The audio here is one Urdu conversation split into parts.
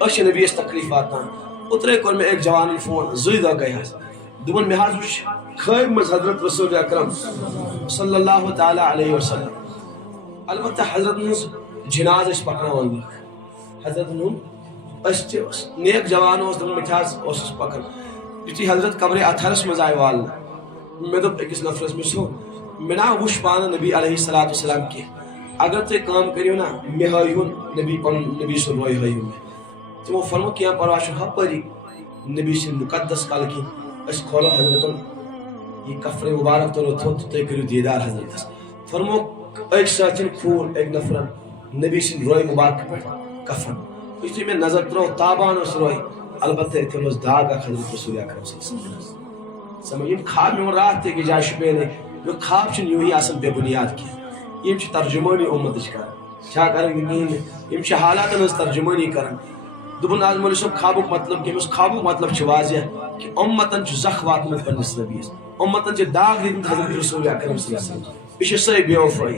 اش نبی اس تکلیف واتان اترے کور میں ایک جوان فون زوی دہ گئی حس دبن میں حض وچ خواب مز حضرت رسول اکرم صلی اللہ تعالی علیہ وسلم البتہ حضرت نز جناز اس پکناون حضرت نو اس نیک جوان اس دن مٹھاس اس پکن یتھی حضرت قبر اطہرس مز آئی وال میں دپ اکس نفرس میں سو منا وش پان نبی علیہ الصلوۃ والسلام کی اگر تے کام کریو نا مے ہایون نبی پن نبی صلی اللہ علیہ وسلم تمو فرمو کیا پرواش ہپری نبی سے مقدس کال کی اس کھولا حضرت یہ کفر مبارک تو تھوت تے کریو دیدار حضرت فرمو ایک ساتن کھول ایک نفر نبی سے روئے مبارک پر کفن اس میں نظر ترو تابان اس روئے البتہ اتنے مز داغ حضرت رسول اکرم صلی اللہ علیہ وسلم سمجھ خواب میں رات تے کہ جائے شبے نے جو خواب چھ یوں ہی اصل بے بنیاد کی یم چھ ترجمانی امت کر کیا کرن یم چھ حالات نز ترجمانی کرن دبن آج مولوی صاحب خوابک مطلب کہ اس خوابک مطلب چھ واضح کہ امتن چھ زخ واتمت پنس نبی امتن چھ داغ دین حضرت رسول اکرم صلی اللہ علیہ وسلم یہ سی بے وفائی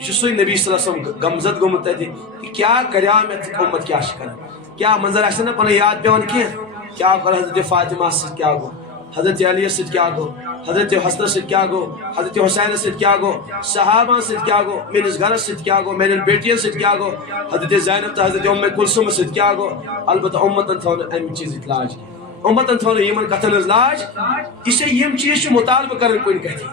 یہ سی نبی صلی اللہ علیہ وسلم گمزد گومت ہے کہ کیا کریا میں امت کیا کر کیا منظر آسن پن یاد پیون کیا کر حضرت فاطمہ سے کیا گو حضرت علی سے کیا گو حضرت حسن سے کیا گو حضرت حسین سے کیا گو صحابہ سے کیا گو میرے گھر سے کیا گو میرے بیٹیاں سے کیا گو حضرت زینب حضرت ام کلثوم سے کیا گو البتہ امتن تھون ام چیز اطلاج امتن تھون یمن کتن لاج اسے یم چیز مطالبہ کرن کوئی کہتی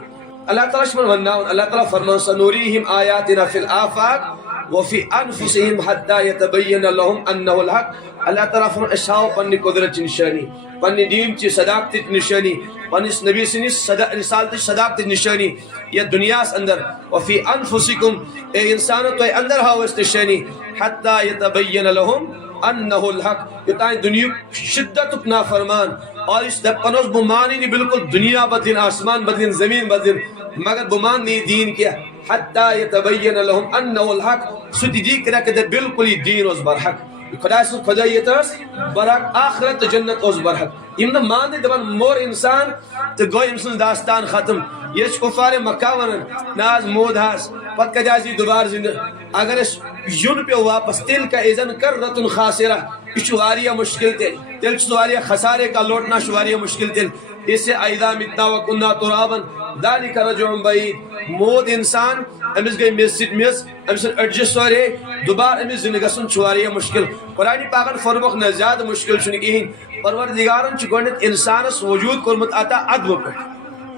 اللہ تعالیٰ شمن وننا اللہ تعالیٰ فرمان سنوریہم آیاتنا فی الآفاق وفی انفسہم حتی یتبین لهم انہ الحق اللہ تعالیٰ فرمان اشاو پنی قدرت نشانی پنی دین چی صداقت نشانی پنی نبی سنی رسالت صداقت نشانی یا دنیا اس اندر وفی انفسکم اے انسانت تو اندر ہاو اس نشانی حتی یتبین لهم انہ الحق یہ دنیا شدت اپنا فرمان اور اس پنوز بمانی نہیں بالکل دنیا بدلین آسمان بدلین زمین بدلین مگر بمان نہیں دین کیا حتی یتبین لهم انہ الحق ستی دی کرا کہ بالکل ہی دین اس برحق خدا سے خدایت اس برحق آخرت جنت اس برحق یہ مان دے دبن مور انسان تو گوئی انسان داستان ختم یہ کفار مکہ ونن ناز مود ہاس پت کجازی دوبار زندہ اگر اس یون پہ واپس تل کا اذن کر رتن خاسرہ یہ واریہ مشکل تل تل واریہ خسارے کا لوٹنا واریہ مشکل تل اس سے ایدا متنا وکننا ترابن ذالک رجع بعید مود انسان امس گئی مسجد مس امس ایڈجسٹ ہورے دوبارہ امس زندگی گژھن واریہ مشکل قرآن پاکن فرموک نہ زیادہ مشکل چھ کہین پروردگارن چھ گۄڈنیتھ انسانس وجود کورمت عطا ادب پہ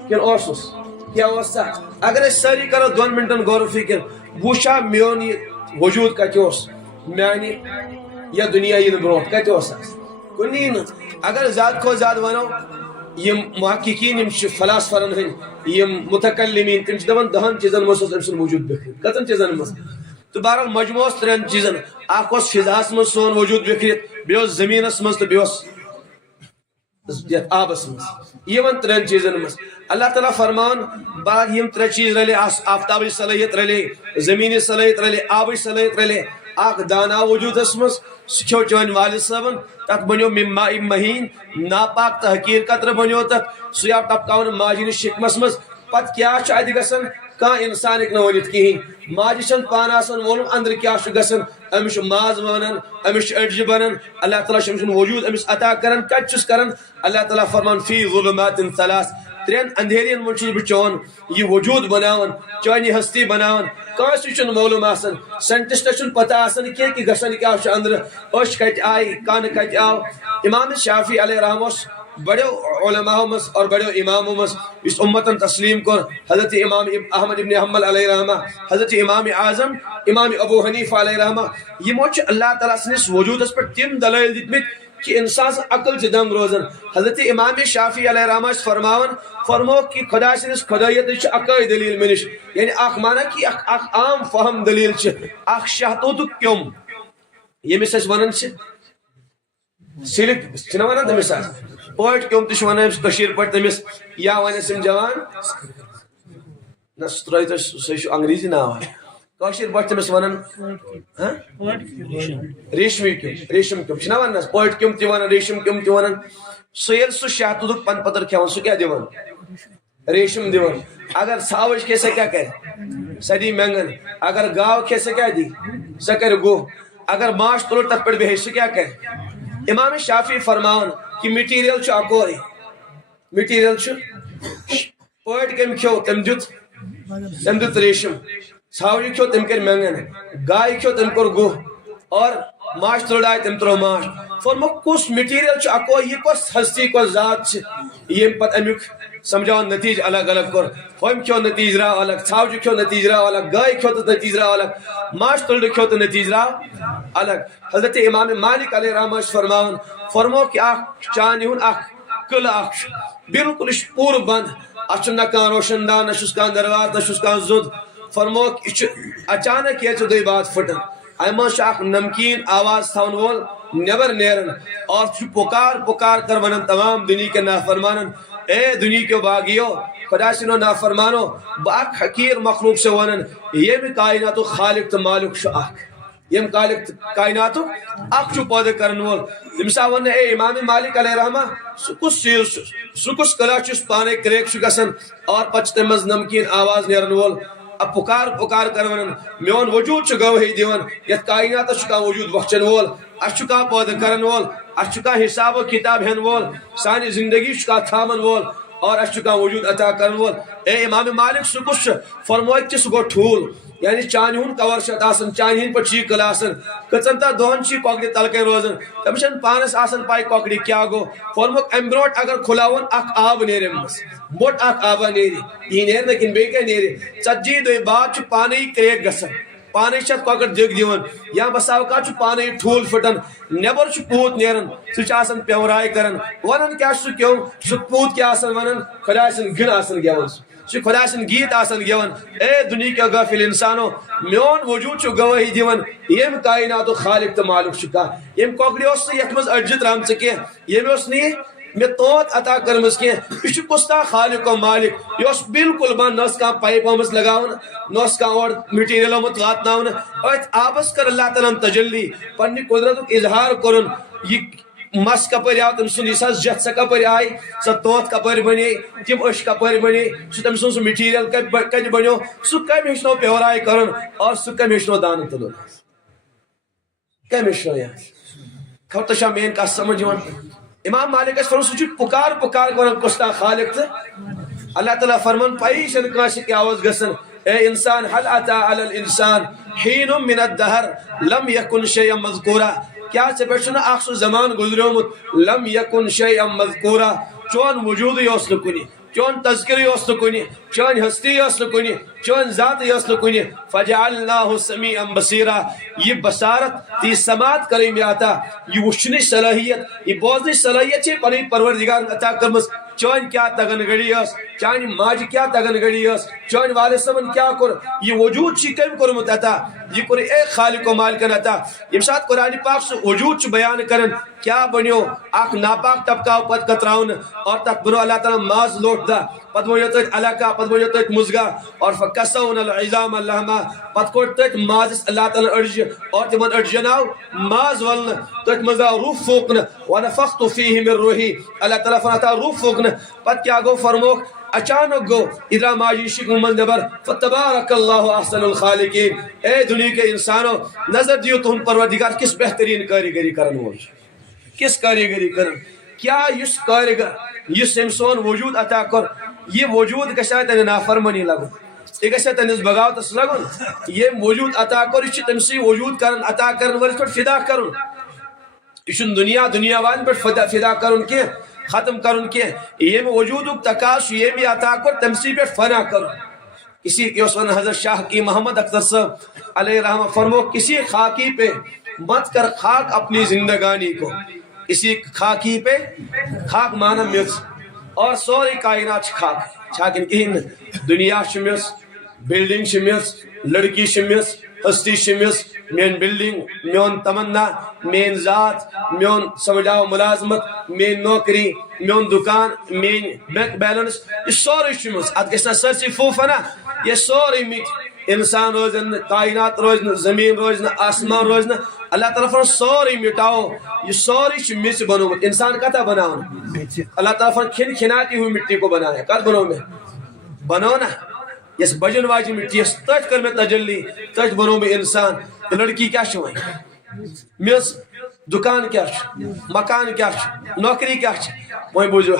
کن اوسس کیا اوسا اگر اس ساری کرو 2 منٹن غور و فکر وچھا میون یہ وجود کتہ اوس میانی یا دنیا ین برونٹ کتہ اوس کنی اگر زیادہ کھو زیادہ ونو یم محققین یم فلاسفرن ہند یم متکلمین تم دپان 10 چیزن مس ام سن وجود بکھرت کتن چیزن مس تو بہرحال مجموع 3 چیزن اخ اوس فضاس مز سون وجود بکھرت بیوس زمینس مز تو بیوس آبس مز یمن 3 چیزن مز اللہ تعالیٰ فرمان بعد یم 3 چیز رلے آفتابی صلاحیت رلے زمینی صلاحیت رلے آبی صلاحیت رلے اخ دانا وجود مز سکھو چون والد صاحبن تک بنیو مما مہین ناپاک تحقیر قطر بنیو تک سیا ٹپکاون ماجن شکمس مز پت کیا اتہ گسن کان انسان ہیک ورت کہین ماجہ چھ پان آسان وولم اندر کیا گسن امس ماز ونان امس اڈجہ بنان اللہ تعالیٰ چھ وجود امس عطا کران کتس کران اللہ تعالیٰ فرمان فی ظلمات 3 3 اندھیرین من بہ چون یہ وجود بناون چونی ہستی بناون کانس چھ معلوم آسان سائنٹسٹ چھ پتہ آسان کہ گسن کیا اندر اش کت آئی کان کت آو امام شافعی علیہ رحمہ بڑے علماء مس اور بڑے امام مس اس امتن تسلیم کر حضرت امام احمد ابن حنبل علیہ رحمہ حضرت امام اعظم امام ابو حنیفہ علیہ رحمہ یہ موچ اللہ تعالیٰ سنس وجود اس پر 3 دلائل دیتمت کہ انسان عقل سے دنگ روزن حضرت امام شافعی علیہ رحمہ فرمو کہ خدا سنس خدایت عقائی دلیل منش یعنی اخ مانا کہ اخ عام فہم دلیل اخ شہتوت کیوم یہ مسس ونن سلک چھنا ونان تمس پوٹ کیوم تش ونان کشیر پٹ تمس یا ونسم جوان نہ سترائت سہ انگریزی ناو کشیر پٹ تمس ونان ریشمی ریشم کیوم چھنا ونان پوٹ کیوم تہ ونان ریشم کیوم تہ ونان سیل سہ شہتوت پن پتر کھیون سہ کیا دیوان ریشم دیوان اگر ساوش کھے سہ کیا کر سدی منگن اگر گاو کھے سہ کیا دی سہ کر گو اگر ماش تلو تک پہ بہے سہ کیا کر امام شافعی فرمان کہ میٹیریل چھ اکوری میٹیریل چھ پٲٹۍ کٔمۍ کھیو تٔمۍ دیُت ریشم ژھاوجہِ کھیو تٔمۍ کٔرۍ مینگن گایہِ کھیو تٔمۍ کوٚر گُہہ اور ماچھ ترٛوڈاے تٔمۍ ترٛوو ماچھ فرموو کُس میٹیریل چھ اکوے یہ کۄس ہستی کۄس ذات چھ ییٚمۍ پتہٕ امیُک سمجھاوان نتیج الگ الگ کوٚر ہوٚمۍ کھیو نتیج راو الگ ژھاوجہِ کھیو نتیج راو الگ گایہِ کھیو تہٕ نتیج راو الگ ماچھ تُلڈٕ کھیو تہٕ نتیج راو الگ حضرت امام مالک علیہ رحمہ چھِ فرماوان فرموو کہ اکھ چانہِ ہُنٛد اکھ قلعہ اکھ چھُ بالکل یہ چھ پوٗرٕ بنٛد اتھ چھُنہٕ نہ کانٛہہ روشن دان نہ چھُس کانٛہہ درواز نہ چھُس کانٛہہ زوٚد فرمووُکھ یہِ چھُ اچانک کیٛازِ ژےٚ دۄیہِ بعد پھٕٹن امہِ منٛز چھُ اکھ نمکین آواز تھاون وول نیبر نیرن اور چھُ پُکار پُکار کر ونان تمام دنیا کے نافرمانن اے دنیا کے باغیو خدا سٕنٛدیو نافرمانو بہٕ اکھ حقیٖر مخلوق چھُسو ونان ییٚمہِ کائناتُک خالق تہٕ مالک چھُ اکھ یم کالک کائناتُک اکھ چھُ پٲدٕ کرن وول تٔمِس آو وننہٕ اے امام مالک علیہ رحمہ سُہ کُس چیٖز چھُ سُہ کُس قلعہ چھُ یُس پانے کریک چھُ گژھان اور پتہٕ چھُ تمہِ منٛز نمکین آواز نیرن وول پُکار پُکار کر ونان میون وجود چھُ گوٲہی دِوان یتھ کائناتس چھُ کانٛہہ وجود بخشن وول اسہِ چھُ کانٛہہ پٲدٕ کرن وول اسہِ چھُ کانٛہہ حساب و کتاب ہٮ۪ن وول سانہِ زندگی چھُ کانٛہہ تھاون وول اور اسہِ چھُ کانٛہہ وجود عطا کرن وول اے امام مالک سُہ کُس چھُ فرمووُکھ کہِ سُہ گوٚو ٹھوٗل یعنی چانہِ ہُنٛد کور چھُ اتھ آسان چانہِ ہٕنٛدۍ پٲٹھۍ چھُ یہِ قلعہٕ آسان کٔژن تام دۄہن چھُ یہِ کۄکرِ تلہٕ کنۍ روزان تٔمِس چھنہٕ پانس آسان پاے کۄکرِ کیٛاہ گوٚو فرمووُکھ امہِ برونٛٹھ اگر کھُلاوُن اکھ آب نیرِ امہِ منٛز بوٚڑ اکھ آبا نیرِ یہِ نیرِ نہٕ کِنہٕ بیٚیہِ کیٛاہ نیرِ 40 دۄہہِ بعد چھُ پانے یہِ کریک گژھان پانے چھِ اتھ کۄکر دِگ دِوان یا بسا اوقات چھُ پانے یہِ ٹھوٗل پھٕٹان نیبر چھُ پوٗت نیران سُہ چھُ آسان پیوراے کران ونان کیٛاہ چھُ سُہ کیوٚم سُہ پوٗت کیٛاہ آسان ونان خۄداے سُنٛد گِن آسان گٮ۪وان سُہ خۄداے سٕنٛدۍ گیٖت آسان گٮ۪وان اے دُنیا کیو غٲفِل انسانو میون وجود چھُ گوٲہی دِوان ییٚمہِ کائناتُک خالق تہٕ مالک چھُ کانٛہہ ییٚمہِ کۄکرِ اوس نہٕ یتھ منٛز أڈجہِ ترٛامژٕ کینٛہہ ییٚمہِ اوس نہٕ یہِ مےٚ توت عطا کٔرمٕژ کینٛہہ یہِ چھُ کُس تام خالق و مالک یہِ اوس بالکل بنٛد نہ ٲس کانٛہہ پایپ آمٕژ لگاونہٕ نہ اوس کانٛہہ اورٕ میٹیٖریل آمُت واتناونہٕ أتھۍ آبس کٔر اللہ تعالیٰ ہن تجلی پننہِ قۄدرتُک اظہار کوٚرُن یہِ مس کپٲرۍ آو تٔمۍ سُنٛد یُس حظ جتھ سۄ کپٲرۍ آیہِ سۄ توت کپٲرۍ بنے تِم أچھ کپٲرۍ بنے سُہ تٔمۍ سُنٛد سُہ میٹیٖریل کتہِ بنیو سُہ کٔمۍ ہیٚچھنو پیوراے کرُن اور سُہ کٔمۍ ہیٚچھنو دانہٕ تُلُن کٔمۍ ہیٚچھنو یہِ خبر تۄہہِ چھا میٲنۍ کتھ سمجھ یِوان امام مالک ٲسۍ فرمان سُہ چھُ پُکار پُکار کران کُس تام خالق تہٕ اللہ تعالیٰ فرمان پایی چھنہٕ کٲنٛسہِ کیٛاہ اوس گژھان اے انسان هل اتى على الانسان حين من الدهر لم يكن شيئا مذكورا کیا ژےٚ پٮ۪ٹھ چھُنہٕ اکھ سُہ زمان گُزریومُت لم یکن شیئا مذکورا چون وجوٗدٕے اوس نہٕ کُنہِ چون تذکرٕے اوس نہٕ کُنہِ چٲنۍ ہستی ٲس نہٕ کُنہِ چٲنۍ ذاتٕے ٲس نہٕ کُنہِ فجعلناه سمیعا بصیرا یہ بصارت تہٕ یہِ سماعت کٔرٕے مےٚ عطا یہِ وٕچھنٕچ صلٲحیت یہِ بوزنٕچ صلٲحیت چھے پنٕنۍ پروردگارن عطا کٔرمٕژ چٲنۍ کیٛاہ تگن گڑی ٲس چانہِ ماجہِ کیٛاہ تگن گڑی ٲس چٲنۍ والد صٲبن کیٛاہ کوٚر یہِ وجوٗد چھُے کٔمۍ کوٚرمُت عطا یہِ کوٚر اے خالق و مالکن عطا ییٚمہِ ساتہٕ قرآنِ پاک سُہ وجوٗد چھُ بیان کران کیٛاہ بنیو اکھ ناپاک طبقہٕ آو پتہٕ کتراونہٕ اور تتھ بنوو اللہ تعالیٰ ماز لوٹ دہ پتہٕ بنیو تٔتھۍ علاقہ پتہٕ بنیو تٔتھۍ مُزگا اور فکسونا العظام لحما پتہٕ کوٚڑ تٔتھۍ مازس اللہ تعالیٰ أڈجہِ اور تِمن أڈجن آو ماز ولنہٕ تٔتھۍ منٛز آو روح فوٗکنہٕ ونفخت فیہ من روحی اللہ تعالیٰ فرماوان اتھ آو روح فوٗکنہٕ پتہٕ کیٛاہ گوٚو فرمووُکھ اچانک گو یہِ درٛاو ماجہِ شِکمہٕ منٛز نٮ۪بر فتبارک اللہ احسن الخالقین اے دُنیا کے انسانو نظر دِیو تُہُنٛد پروردگار کِس بہتریٖن کٲرِگٔری کرن وول چھُ کِس کٲرِگٔری کران کیٛاہ یُس کٲرِگر یُس أمۍ سون وجوٗد عطا کوٚر یہِ وجوٗد گژھِ ہا تَنہِ نافرمٲنی لگُن یہِ گژھِ ہا تٔمِس بغاوتس لگُن ییٚمۍ وجوٗد عطا کوٚر یہِ چھُ تٔمسٕے وجوٗد کران عطا کرن وٲلِس پٮ۪ٹھ فدا کرُن یہِ چھُنہٕ دُنیا والٮ۪ن پٮ۪ٹھ فدا کرُن کینٛہہ ختم کرُن کینٛہہ ییٚمہِ وجوٗدُک تقاضہٕ چھُ ییٚمۍ یہِ عطا کوٚر تٔمسٕے پٮ۪ٹھ فنا کرُن کسی یہِ اوس ونان حضرت شاہ حکیٖم محمد اختر صٲب علیہ رحمہ فرمووُکھ کسی خاکی پہ مت کر خاک اپنی زندگانی کو کسی خاکی پہ خاک مانا میٚژ اور سورُے کائنات چھِ خاک چھا کِنہٕ کِہیٖنۍ نہٕ دُنیا چھُ میٚژ بلڈنگ چھِ میٚژ لڑکی چھِ میٚژ ہستی چھِ میٚژ میٲنۍ بلڈنگ میون تمنا میٲنۍ ذات میون سمجھاو ملازمت میٲنۍ نوکری میون دُکان میٲنۍ بینک بیلنس یہِ سورُے چھُ میٚژ اتھ گژھِ نہ سٲرسٕے فوٗفنا یہِ سورُے مِٹہِ انسان روزن نہٕ کائنات روزِ نہٕ زمیٖن روزِ نہٕ آسمان روزِ نہٕ اللہ تعالیٰ فرماوان سورُے مٹاو یہ سورُے چھُ میٚژِ بنومُت انسان کتھا بناون اللہ تعالیٰ فرماوان کھن کھناتی ہوئی مٹی کو بنایا کتھ بنو مےٚ بنو نا یس بجن واجن مٹی یس تٔتھۍ کٔر مےٚ تجلی تٔتھۍ بنو مےٚ انسان تہٕ لڑکی کیٛاہ چھِ وۄنۍ میٚژ دکان کیا مکان کیا نوکری کیا وہیں بوجھو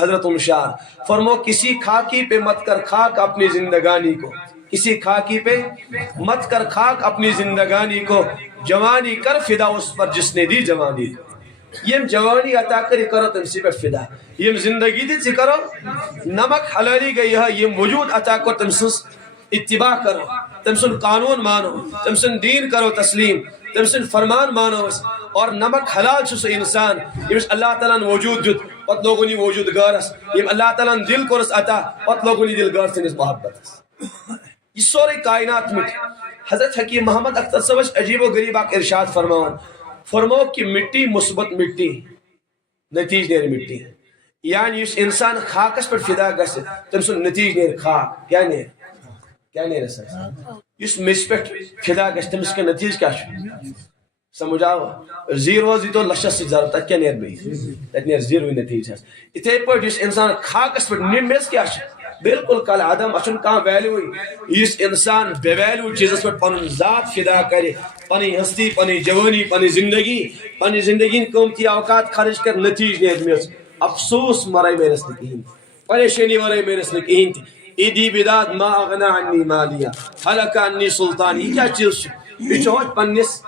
حضرت مشار فرمو کسی خاکی پہ مت کر خاک اپنی زندگانی کو، کسی خاکی پہ مت کر خاک اپنی زندگانی کو، جوانی کر فدا اس پر جس نے دی جوانی کو. یم جوانی عطا کری کرو تم سی پہ فدا، یم زندگی دی سی کرو نمک حلالی گئی ہے، یم وجود عطا کر تم سن اتباع کرو، تم سن قانون مانو، تم سن دین کرو تسلیم، تم سن فرمان مانو. اور نمک حلال چھو سو انسان یمس اللہ تعالیٰ وجود دیت پت لوگونی وجود گارس، یم اللہ تعالیٰ دل کورس عطا پت لوگونی دل گار سنس محبت. یہ سوری کائنات مٹ. حضرت حکیم محمد اختر صاحب عجیب و غریب اک ارشاد فرماون فرمو کہ مٹی مثبت مٹی نتیج نیر مٹی، یعنی اس انسان خاکس پر فدا گژھِ تم سن نتیج نیر خاک. کیا نیر کیا نیر اس مس پہ فدا گژھِ تمس کے نتیج کیا سمجھ آو زیرو زی تو لچھس سی زیادہ تک کیا نیر بی تک نیر زیرو نتیج ہے. اتھے پر جس انسان خاکس پر نمس کیا بالکل کل عدم اچھن کہاں ویلیو اس انسان بے ویلیو چیزس پر پن ذات فدا کرے، پنی ہستی پنی جوانی پنی زندگی قیمتی اوقات خرچ کر نتیج نیت میں افسوس مرے میرس نے کہیں پریشانی مرے میرس نے کہیں ایدی بداد ما اغنا عنی مالیا حلق عنی سلطانی. یہ کیا چیز یہ چوچ پنس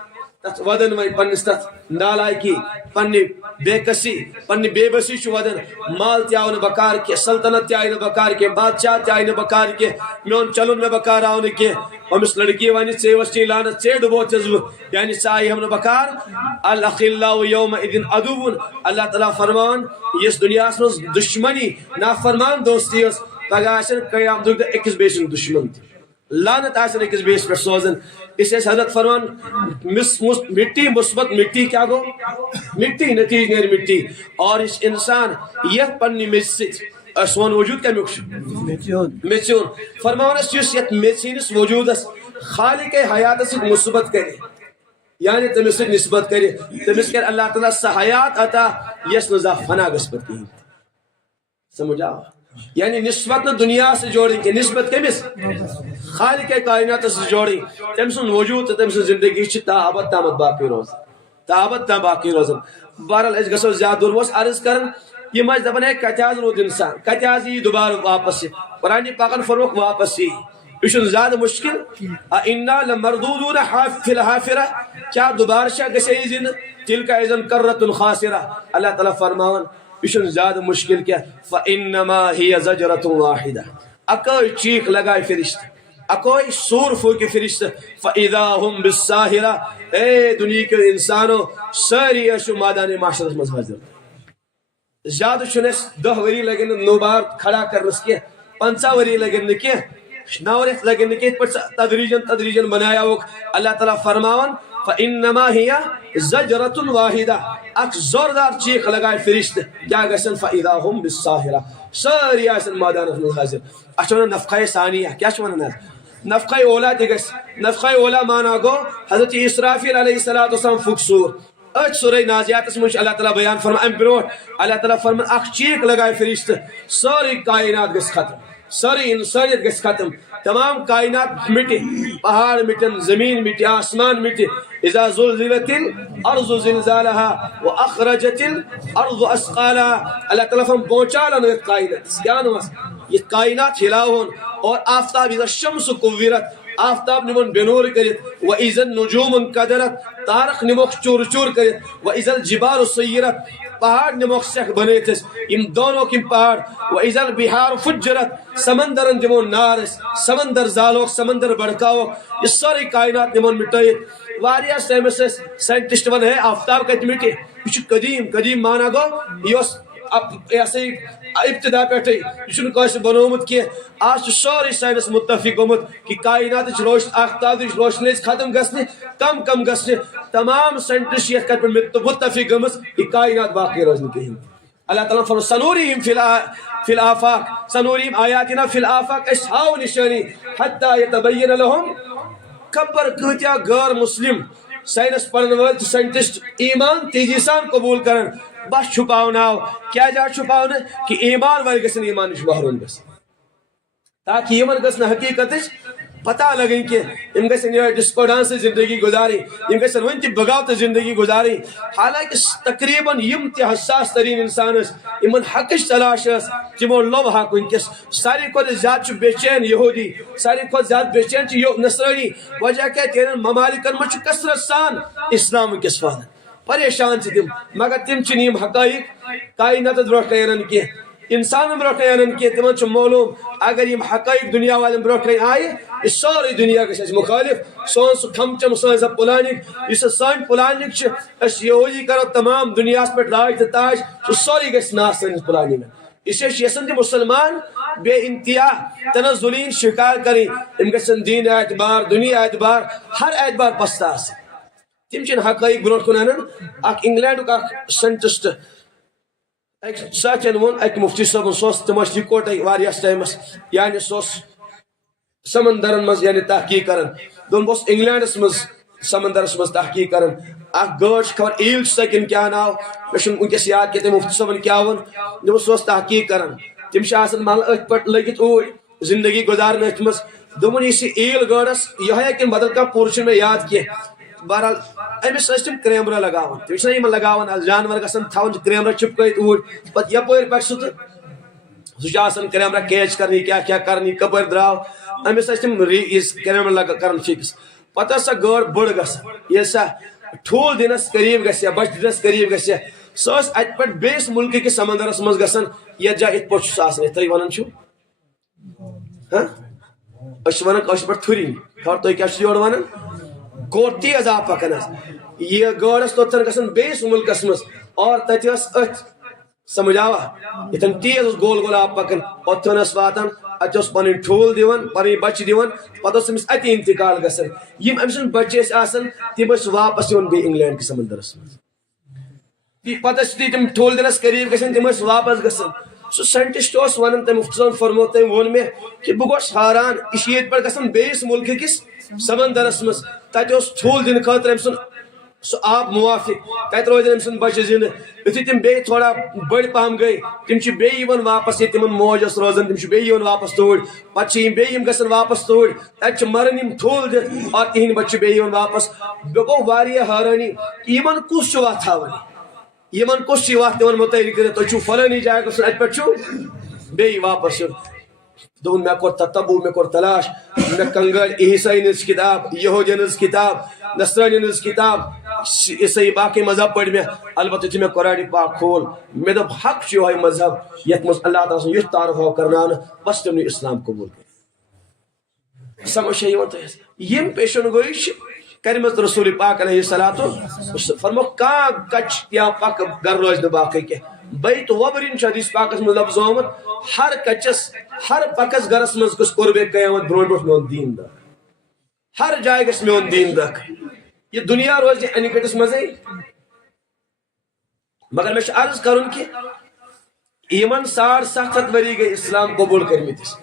تت ودن وی پنس تت نالائکی پنی بے کسی پنی بے بسی چو ودن مال تیاؤن بکار کے، سلطنت تیاؤن بکار کے، بادشاہ تیاؤن بکار کے، میون چلن میں بکار آؤن کے. ہمس لڑکی وانی چے وسچی لانت چے ڈبو چزو یعنی چاہی ہم بکار. الاخلاء یوم اذن عدوون اللہ تعالیٰ فرمان اس دنیا سے دشمنی نافرمان دوستی اس پگاشن قیام دکھ اکس بیشن دشمن لانت آسن اکس بیش پر سوزن. اس حضرت فرمان مٹی مثبت مٹی کیا گو مٹی نتیج نیر مٹی. اور اس انسان یہ پنی مجھ سون وجود کیا میچون فرمانس یت میچینس وجود خالق حیات سے مثبت کرے، یعنی تمس سے نسبت کرے، تمس کر اللہ تعالیٰ سا حیات عطا یس نزا فنا گسپت کی. سمجھا یعنی نسبت نہ دنیا سے جوڑی کہ نسبت کمس خالق کائنات سے جوڑی. تم سن وجود تم سن زندگی تا ابد تامت باقی روز تا ابد تا باقی روز. بہرحال اس گسو زیادہ دور وس عرض کرن یہ مجھ دپن ہے کتیاز رود انسان کتیاز یہ دوبارہ واپس قرآن پاکن فرموک واپس یہ زیادہ مشکل. انا لمردودون فی الحافرہ کیا دوبارہ شاہ گسے زن تلک اذن کرۃ خاسرہ. اللہ تعالیٰ فرماون یہ زیادہ مشکل کیا فانما ہی زجرۃ واحدہ اکوئی چیخ لگائے فرشتہ اکوئی سور پھونکے فرشتہ فاذا هم بالساہرہ. اے دنیا کے انسانوں ساری اشو میدان معاشرت مز حاضر. زیادہ چھنس 10 وری لگن نوبار کھڑا کرنس کی 50 وری لگن کی 9 ریت لگن کی تدریجن بنایا وہ. اللہ تعالیٰ فرماون فانما ہی زجرۃ واحدہ اک زوردار چیخ لگائے فرشتہ کیا گسن فاذا هم بالساہرہ ساری آسن میدان مز حاضر. اچھا نفخہ ثانیہ کیا چھونا نفخہ اولا تگس. نفخہ اولا مانا گو حضرت اسرافیل علیہ السلام فکسور اچھ سورہ نازیات اس مجھ اللہ تعالیٰ بیان فرما امبروٹ اللہ تعالیٰ فرما اخ چیک لگائے فرشتہ ساری کائنات گس ختم، ساری انسانیت گس ختم، تمام کائنات مٹی، پہاڑ مٹن، زمین مٹی، آسمان مٹی. اذا زلزلت الارض زلزالها واخرجت الارض اثقالها اللہ تعالیٰ فرما پہنچا لن کائنات کیا نواز یہ کائنات ہلاؤن. اور آفتاب اذا الشمس کورت آفتاب نمون بنور کرت وَإِذَا النُّجُومُ انْقَدَرَتْ تارق نموخ چور چور کرت وَإِذَا الْجِبَالُ سَيِّرَتْ پہاڑ نموخ سیخ بنیتس ان دونوں کی پہاڑ وَإِذَا الْبِحَارُ فُجِّرَتْ سمندرن نمون نارس سمندر زالوک سمندر بڑکاوک یہ ساری کائنات نمون مٹائیت. واریہ سائنٹسٹ ون ہے آفتاب کت مٹی یہ قدیم مانا گو یہ ایسے ابتدا پیٹھے یہ کس بنومت کی آج سوری سائنس متفق گومت کہ کائنات آفتاب روشنی ختم گھنے کم گھنے تمام سائنٹسٹ یہ کت متفق گمت کہ کائنات باقی روزن کہیں. اللہ تعالیٰ فرماتا سنورihim فی الآفاق سنورihim آیاتنا فی الآفاق اس ہاو نشانی حتی یتبین لهم کبر کہتیا غیر مسلم سائنس پڑھنے والے سائنٹسٹ ایمان تیزی سان قبول کرن بس چھپاؤناو کیا جا چھپاؤن کہ ایمان والے گسن ایمان نش محروم گسن تاکہ یہ من گسن حقیقت پتہ لگیں کہ یم گژھن یہ ڈسکو ڈانس زندگی گزاری یم گژھن ون تہ بغاوت زندگی گزاری حالانکہ تقریباً یم تہ حساس ترین انسان یمن حقچ تلاش تمو لو حق ونکس ساری کھت زیادہ بے چین یہودی ساری کھت زیادہ بے چین نصرانی وجہ کیا تیرن ممالکن مچ کثرت سان اسلام ونکس پھہلان پریشان تم مگر تم چھ حقائق کائنات برو کن کی انسان برو کن کی تمن معلوم اگر یم حقائق دنیا والن برو کن آئے یہ سوری دنیا گھس مخالف سون سہ کھم چم سن سا پلانک اس سن پلانک اس یہودی کرو تمام دنیا پہ راج تو تاج سہ سوری گھس ناس سنس پلانک اس یسن تہ مسلمان بے انتہا تنزلین شکار کریں یم گھن دین اعتبار دنیا اعتبار ہر اعتبار پستہ تم چھ حقائق برو کن انان اخ انگلینڈ سائنٹسٹ ساتھین ون اک مفتی صاحب سوس تم یکوٹے واریاس ٹائمس یعنی سوس سمندرن مز یعنی تحقیق کرن دون بوس انگلینڈس مز سمندرس مز تحقیق کرن اخ گاڑ خبر ایل سکن کیا ناو مشن ونکس یاد کہ مفتی صاحب کیا ون دم سوس تحقیق کرن تم آسان مل ات پٹ لگت اوڑ زندگی گزارن ات مز دمن یہ ایل گاڑس یہ کہ بدل کم پورشن میں یاد کی بہرحال امس تم کریمرہ لگاون تم چھ لگاون جانور گھن تھون کریمرہ چپکت اوڑ پتہ یپر پک سہ کریمرہ کیچ کرنی کیا کیا کرنی کپر دراو امس تم کریمرہ کرن فکس پتہ سا گاڑ بڑ گھن سا ٹھول دنس قریب گھس بچ دنس قریب گھس سہ ات پہ بیس ملک کس سمندرس مز گھن یت جائے ات پہ سہ تھی ونان ونان پہ تھرین خبر تھی کیا یور ونان گوڑ تیز آ پکان یہ گاڑس توتن گھن بیس ملکس مز اور تت ات سمجھ آوا یتن تیز گول گول آ پکان اوتن واتان ات پن ٹھول دان پن بچہ دان پتہ امس ات انتقال گھن یم أمۍ سٕنٛدۍ بچہ آسان تم واپس یون بیٚیہِ انگلینڈ کس سمندرس مز پتہ تم ٹھول دنس قریب گھن تم واپس گھن سہ سائنٹسٹ ونان تم مفتی صاحب فرمو تم وون مے کہ بہ گوس حیران یہ پہ گھن بیس ملک کس سمندرس مز تت ٹھول دن خاطر أمۍ سُنٛد سہ آب موافق تت روزن أمۍ سُنٛد بچہ زندہ یتھے تم بیٚیہِ تھوڑا بڑ پہم گئی تم بیٚیہِ واپس یہ تمن موج روزان تم بیٚیہِ واپس توڑ پتہ بیٚیہِ گھن واپس توڑ تت مرن ٹھول دت اور تہند بچہ بیٚیہِ واپس بے گو واریاہ حیرانی کہ یمن کس وتھ تھاون یمن کس وتھ تمن متعین کر تھی فلانی جائے گھن ات پہ بیٚیہِ واپس یون دون میں کور تتبو میں کور تلاش میں کنگل عیسائی نز کتاب یہودین نز کتاب نصرانی نز کتاب عیسائی باقی مذہب پڑھ میں البتہ تھی میں قرآن پاک کھول میں دب حق چھ مذہب یت مز اللہ تعالیٰ سن یت تعارف ہو کرنان بس تم نے اسلام قبول کر سمجھ یم پیشن گوئی کرمت رسول پاک علیہ الصلوۃ فرمو کا کچ یا پک گر روز باقی کے بیت وبرین حدیث پاکس میں لفظ آمد ہر کچس ہر پکس گرس مز گس قربے قیامت برون برون میون دین دک ہر جائے گس میون دین دک یہ دنیا روز ان کٹس مزے مگر میں عرض کرن کہ ایمن 750 وری گئی اسلام قبول کرمتس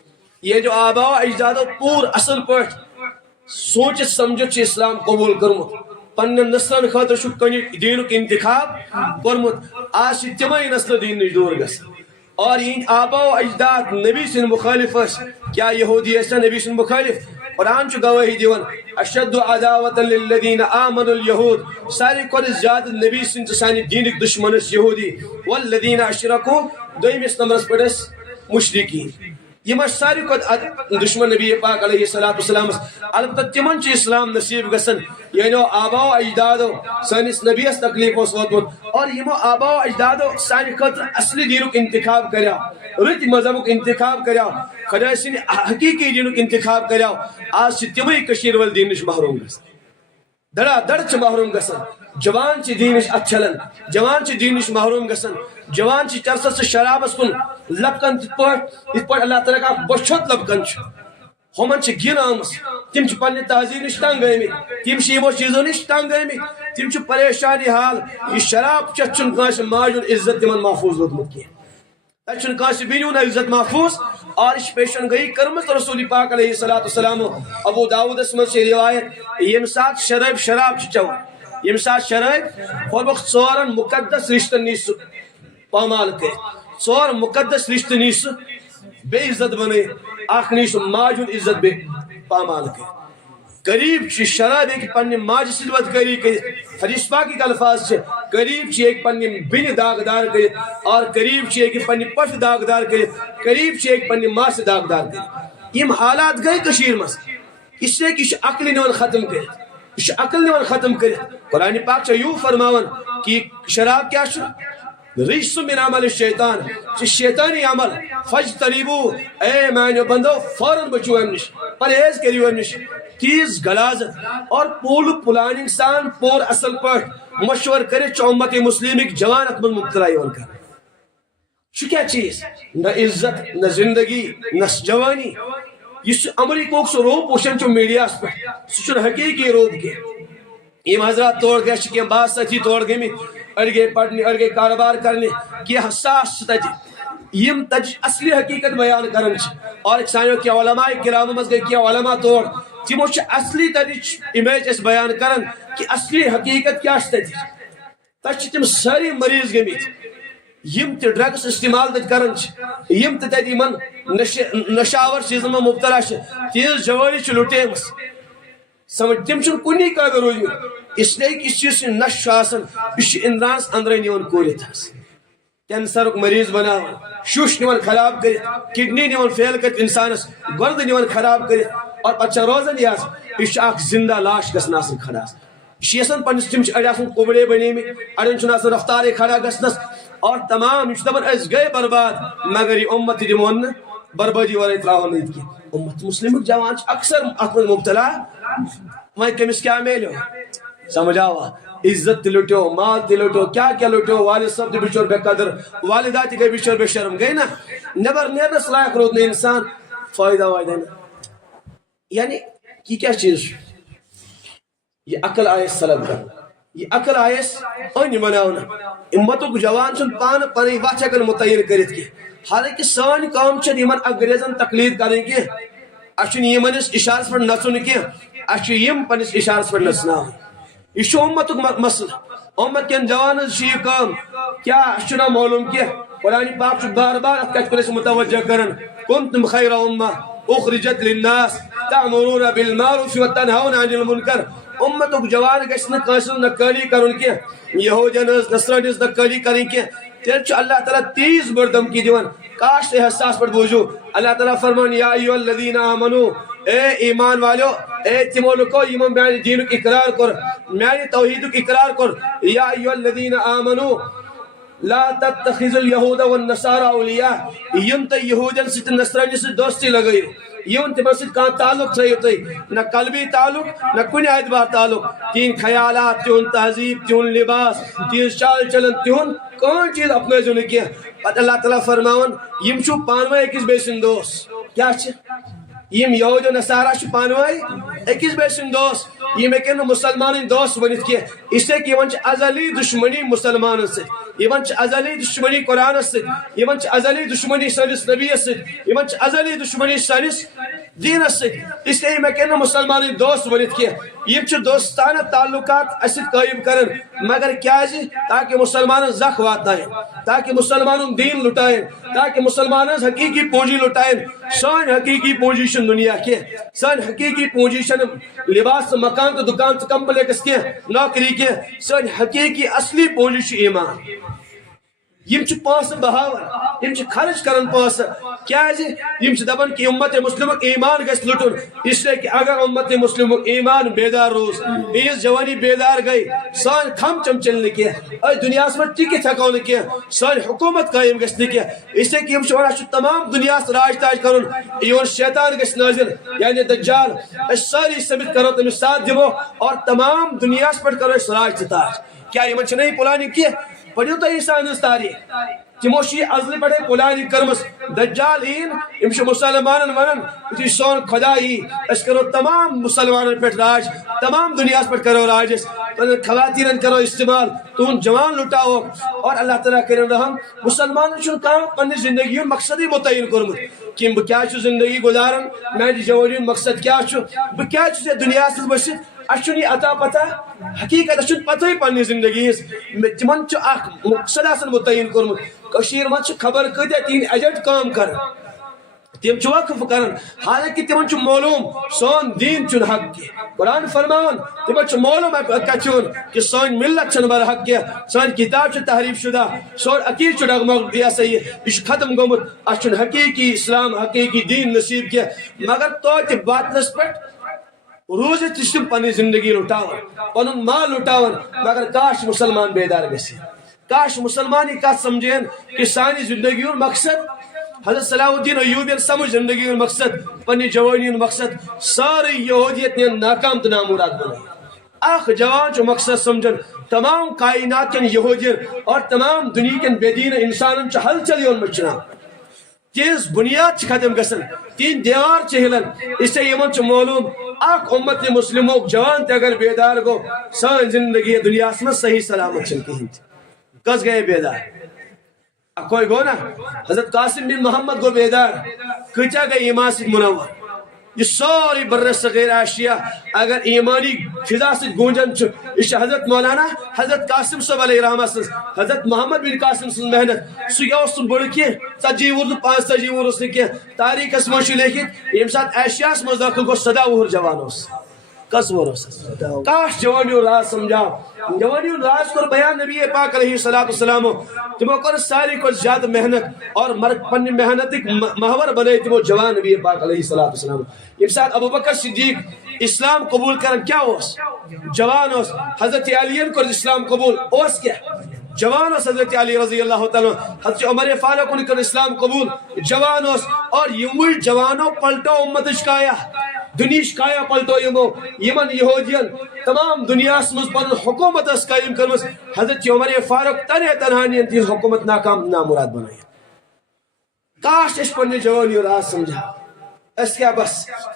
یہ جو آباء و اجدادو پور اصل پٹ سوچ سمجھ اسلام قبول کرمت پن نسلن خاطر کنی دینک انتخاب کورمت آج تمے نسل دین نش دور گس اور ان آباء و اجداد نبی سن مخالف کیا یہودی ایسا نبی سن مخالف قرآن چھ گواہی دیون اشد عداوت للذین آمنوا اليہود ساری کھت زیادہ نبی سن سانی دینک دشمن یہودی والذین اشرکوا دویمس نمبرس پہ مشرکین یہ ساری کھت دشمن نبی پاک علیہ السلام البتہ تمن اسلام نصیب گسن یعنی آباء و اجدادو سانس نبیس تکلیف ووتمت اور یمو آباء و اجدادو سان خاطر اصلی دینک انتخاب کریا رت مذہبک انتخاب کریا خدا سن حقیقی دینک انتخاب کریا آج تمے کشیر ول دین نش محروم گسن دڑا دڑ چھ محروم گسن جوان چھ دین نش اچھلن جوان چھ دین نش محروم گسن جوان چھ چرس شرابس کن لپکن ات پہ اللہ تعالیٰ کا بچت لپکن ہمن چھ گن آمس تم چھ پنہ تہذیب نش تنگ آمت تم یمو چیزوں نش تنگ آمت تم چھ پریشانی حال یہ شراب چت چھ کانس ماجن عزت تمن محفوظ ووتمت کی تت چھ کانس بینیون عزت محفوظ اور اس پیشن گئی کرمت رسول پاک علیہ السلام ابو داؤد اس میں روایت یم سات شراب چھ یم سات شراب فرمخ ژورن مقدس رشتہ نیس پامال کر ژور مقدس رشتہ نیس بے عزت بنے اخ نیس ماجن عزت بے پامال کر قریب چھ شراب ایک پنہ ماج سۭتۍ بدکاری کٔرِتھ حدیث پاک کے الفاظ چھِ قریب چھ ایک پنہ بنہِ داغدار کٔرِتھ اور قریب چھ ایک پنہ پۄفہِ داغدار کٔرِتھ قریب چھ ایک پنہ ماسہِ داغدار کٔرِتھ یم حالات گٔے کٔشیٖرِ منٛز اس لیے کہ یہ عقل نوان ختم کرت یہ عقل نوان ختم کرت قرآن پاک چھ یوں فرماون کہ شراب کیا چھ رجس من عمل الشیطان چھ شیطانی عمل فاجتنبو اے مانو بندو فوراً بچو ام نش پرہیز کریو ام نش تیز غلاظت اور پول پلاننگ سان پور اصل پاٹ مشور کرے چھ امت مسلمک جوان ات من مبتلا یون کر چھ کیا چیز نہ عزت نہ زندگی نہ جوانی یہ امریکہ سہ روب وچان چھ میڈیا پہ سہ حقیقی روب کی یم حضرات تور گئے کی بعض ساتھی تور گمت اڑ گئے پڑھنے اڑ گئے کاروبار کرنے کی حساس تت یم تج اصلی حقیقت بیان کرن اور سانو کی علماء کرام مز گئے کی علماء تور تمو اصلی تج امیج اس بیان کرن کہ اصلی حقیقت کیا تت تم ساری مریض گمت یم تے ڈرگس استعمال تت کرن یم تے تت یمن نشاور چیزن میں مبتلا تیز جوانی چھ لٹیمس سمجھ تم چھ کنی قابل روزمت اس لیے کہ اس چیز سے نش آسان یہ اندرانس اندرے نیون کورت کینسر مریض بنا شوش نیون خراب کرت کڈنی نیون فیل کرت انسانس گرد نیون خراب کرت اور پتہ روزن یہ اخ زندہ لاش گھن آسان کھڑا یہ پنس تم اڑ آسان کبڑے بنیمت اڑن آسان رفتارے کھڑا گھنس اور تمام یہ دپان اس گئے برباد مگر یہ امت دمون بربادی ورائے تراون نیت کی امت مسلم جوان اکثر ات مبتلا وہیں کمس کیا میلو سمجھ آوا عزت تہ لٹو مال تہ لٹو کیا لٹو والد صاحب تہ بچور بے قدر والدہ تہ گئی بچور بے شرم گئی نا نبر نیرنس لائق روت انسان فائدہ وائدہ نا یعنی یہ کیا چیز یہ عقل آئے سلب کر یہ عقل آئیس ان بناونا امتک جوان چھ پان پنی وتھ ہیکن متعین کرت کی حالانکہ سان قوم چھ یمن انگریزن تقلید کریں کی اچھن یمنس اشارس پر نژن کی اچھ یم پنس اشارس پر نژنا یہ امتک مسئلہ امت کن جوان یہ کام کیا اچھنا معلوم کی قرآن پاک بار بار ات کت کر متوجہ کرن کنتم خیر امہ اخرجت للناس تعمرون بالمعروف وتنهون عن المنکر امتک جوان گھن قاصل نقالی کرن کی یہودیانس نصرانیس نقالی کریں کی تیل چھ اللہ تعالیٰ تیز بڑ دھمکی دیوان کاش تے حساس پر بوجھو اللہ تعالیٰ فرمان یا ایھا الذین آمنو اے ایمان والو اے تمو لوکو یمن میانہ دینک اقرار کر میانہ توحیدک اقرار کر یا ایھا الذین آمنو لا تتخذوا اليهود والنصارى اولیاء یم تے یہودین ست نصرانی ست دوستی لگائیو یون تمہ ست کان تعلق تھیو تے نہ قلبی تعلق نہ کن اعتبار تعلق تین خیالات تہن تہذیب تہن لباس تین چال چلن تہن کون چیز اپنے جو کیا پتہ اللہ تعالیٰ فرماون یم چھو پانوے اکس بے سن دوست کیا چھ یم یہود و نصارہ چھ پانوے اکس بے سن دوست یہ ہیکن مسلمان دوست بنت کی اس لیے کہ یمن چھ ازلی دشمنی مسلمان سے یمن چھ ازلی دشمنی قرآن سے یمن چھ ازلی دشمنی سانس نبی سے یمن چھ ازلی دشمنی سانس دین سے اس لیے ہیکن مسلمان دوست بنت کی یم چھ دوستانہ تعلقات اس قائم کرن مگر کیا تاکہ مسلمان زخ واتائیں تاکہ مسلمان دین لٹائیں تاکہ مسلمان حقیقی پونجی لٹائیں سان حقیقی پونجی شن دنیا کے سان حقیقی پونجی شن لباس مکان تو دکان تو کمپلیکس کے نوکری کے سان حقیقی اصلی پونجی شن ایمان یم چھ پاس بہاور یم چھ خرچ کرن پاس کیا یم چھ دپان کہ امت مسلم ایمان گژھِ لٹن اس لیے کہ اگر امت مسلم ایمان بیدار روز اس جوانی بیدار گئی سان کھم چم چلنے کی دنیا میں ٹکت ہیکو نہ کی سان حکومت قائم گژھِ نہ کی اس لیے کہ یم چھ ونان تمام دنیا راج تاج کرن یون شیطان گژھِ نازل یعنی دجال اس ساری سمت کرو تم ساتھ دمو اور تمام دنیا پر کرو اس راج تاج کیا یمن چھ نہیں پلاننگ کی پڑھو تو انسانس تاریخ تمو ازل پہ پلاننگ کرمس دجال این یم مسلمان ونان یتھی سون خدا اس کرو تمام مسلمان پہ راج تمام دنیا پہ کرو راج خواتین کرو استعمال تہن جوان لٹاو اور اللہ تعالیٰ کرن رحم مسلمان چھ پنہ زندگی مقصد متعین کورمت کہ بہ کیا زندگی گزارن میانہ جوانی مقصد کیا بہ کیا دنیا بست اچھن یہ عطا پتہ حقیقت اچھن پتہ پنہ زندگی تمن اخ مقصد آسان متعین کورمت کشیر من خبر کتیا تین ایجنٹ کام کر تم وقف کرن حالانکہ تمن معلوم سون دین چھ حق کی قرآن فرمان تمن معلوم کچون کہ سون ملت چھ بر حق کی سون کتاب چھ تحریف شدہ سون عقید چھ ڈگمگ یہ صحیح یہ ختم گومت اس چھ حقیقی اسلام حقیقی دین نصیب کی مگر تو باطلس پہ روز تم پنی زندگی لٹاون پن مال لٹاون مگر کاش مسلمان بیدار گژھِ کاش مسلمان یہ کت سمجھن کہ سانی زندگی مقصد حضرت صلاح الدین ایوبی سمجھ زندگی مقصد پنی جوانی مقصد ساری یہودیت نے ناکام تو نامراد بنائی اخ جوان جو مقصد سمجھن تمام کائنات کن یہودین اور تمام دنیا کن بے دین انسانن چھ حل چلیون مچنا تیز بنیاد چھ ختم گسن تین دیوار چھ ہلن اس سے یمن چھ معلوم اخ امت مسلموں جوان تے اگر بیدار گو سان زندگی دنیا میں صحیح سلامت چل کہیں کس گئے بیدار کوئی گو نا حضرت قاسم بن محمد گو بیدار کچا گئے ایمان سے منور یہ ساری بر صغیر اشیاء اگر ایمانی فضا سے گونجن اس حضرت مولانا حضرت قاسم صاحب علیہ رحمہ حضرت محمد بن قاسم سن محنت سہ بڑ کی 40 وُہُر 45 وُہُر کی تاریخ مجھ لیکھت یم سات ایشیا مز داخل گو 17 وُہُر جوان کس وورس کاش جوانیو راز سمجھاو جوانیو راز کر بیان نبی پاک علیہ السلام تمو کر ساری کو زیادہ محنت اور پنی محنت محور بنے تمو جوان نبی پاک علیہ السلام یم ساتھ ابو بکر صدیق اسلام قبول کرن کیا اس جوان اس حضرت علی کو اسلام قبول اس کیا جوان اس حضرت علی رضی اللہ تعالی حضرت عمر فاروق کو کر اسلام قبول جوان اس اور یمو جوانوں پلٹو امت شکایا دنیا شکایا پلٹو یمن یہودین تمام دنیا مز پن حکومت اس قائم کرمس حضرت عمر فاروق تنہا تنہانی تیز حکومت ناکام نامراد بنائی کاش اس پنہ جوانی راز سمجھا اس کیا بس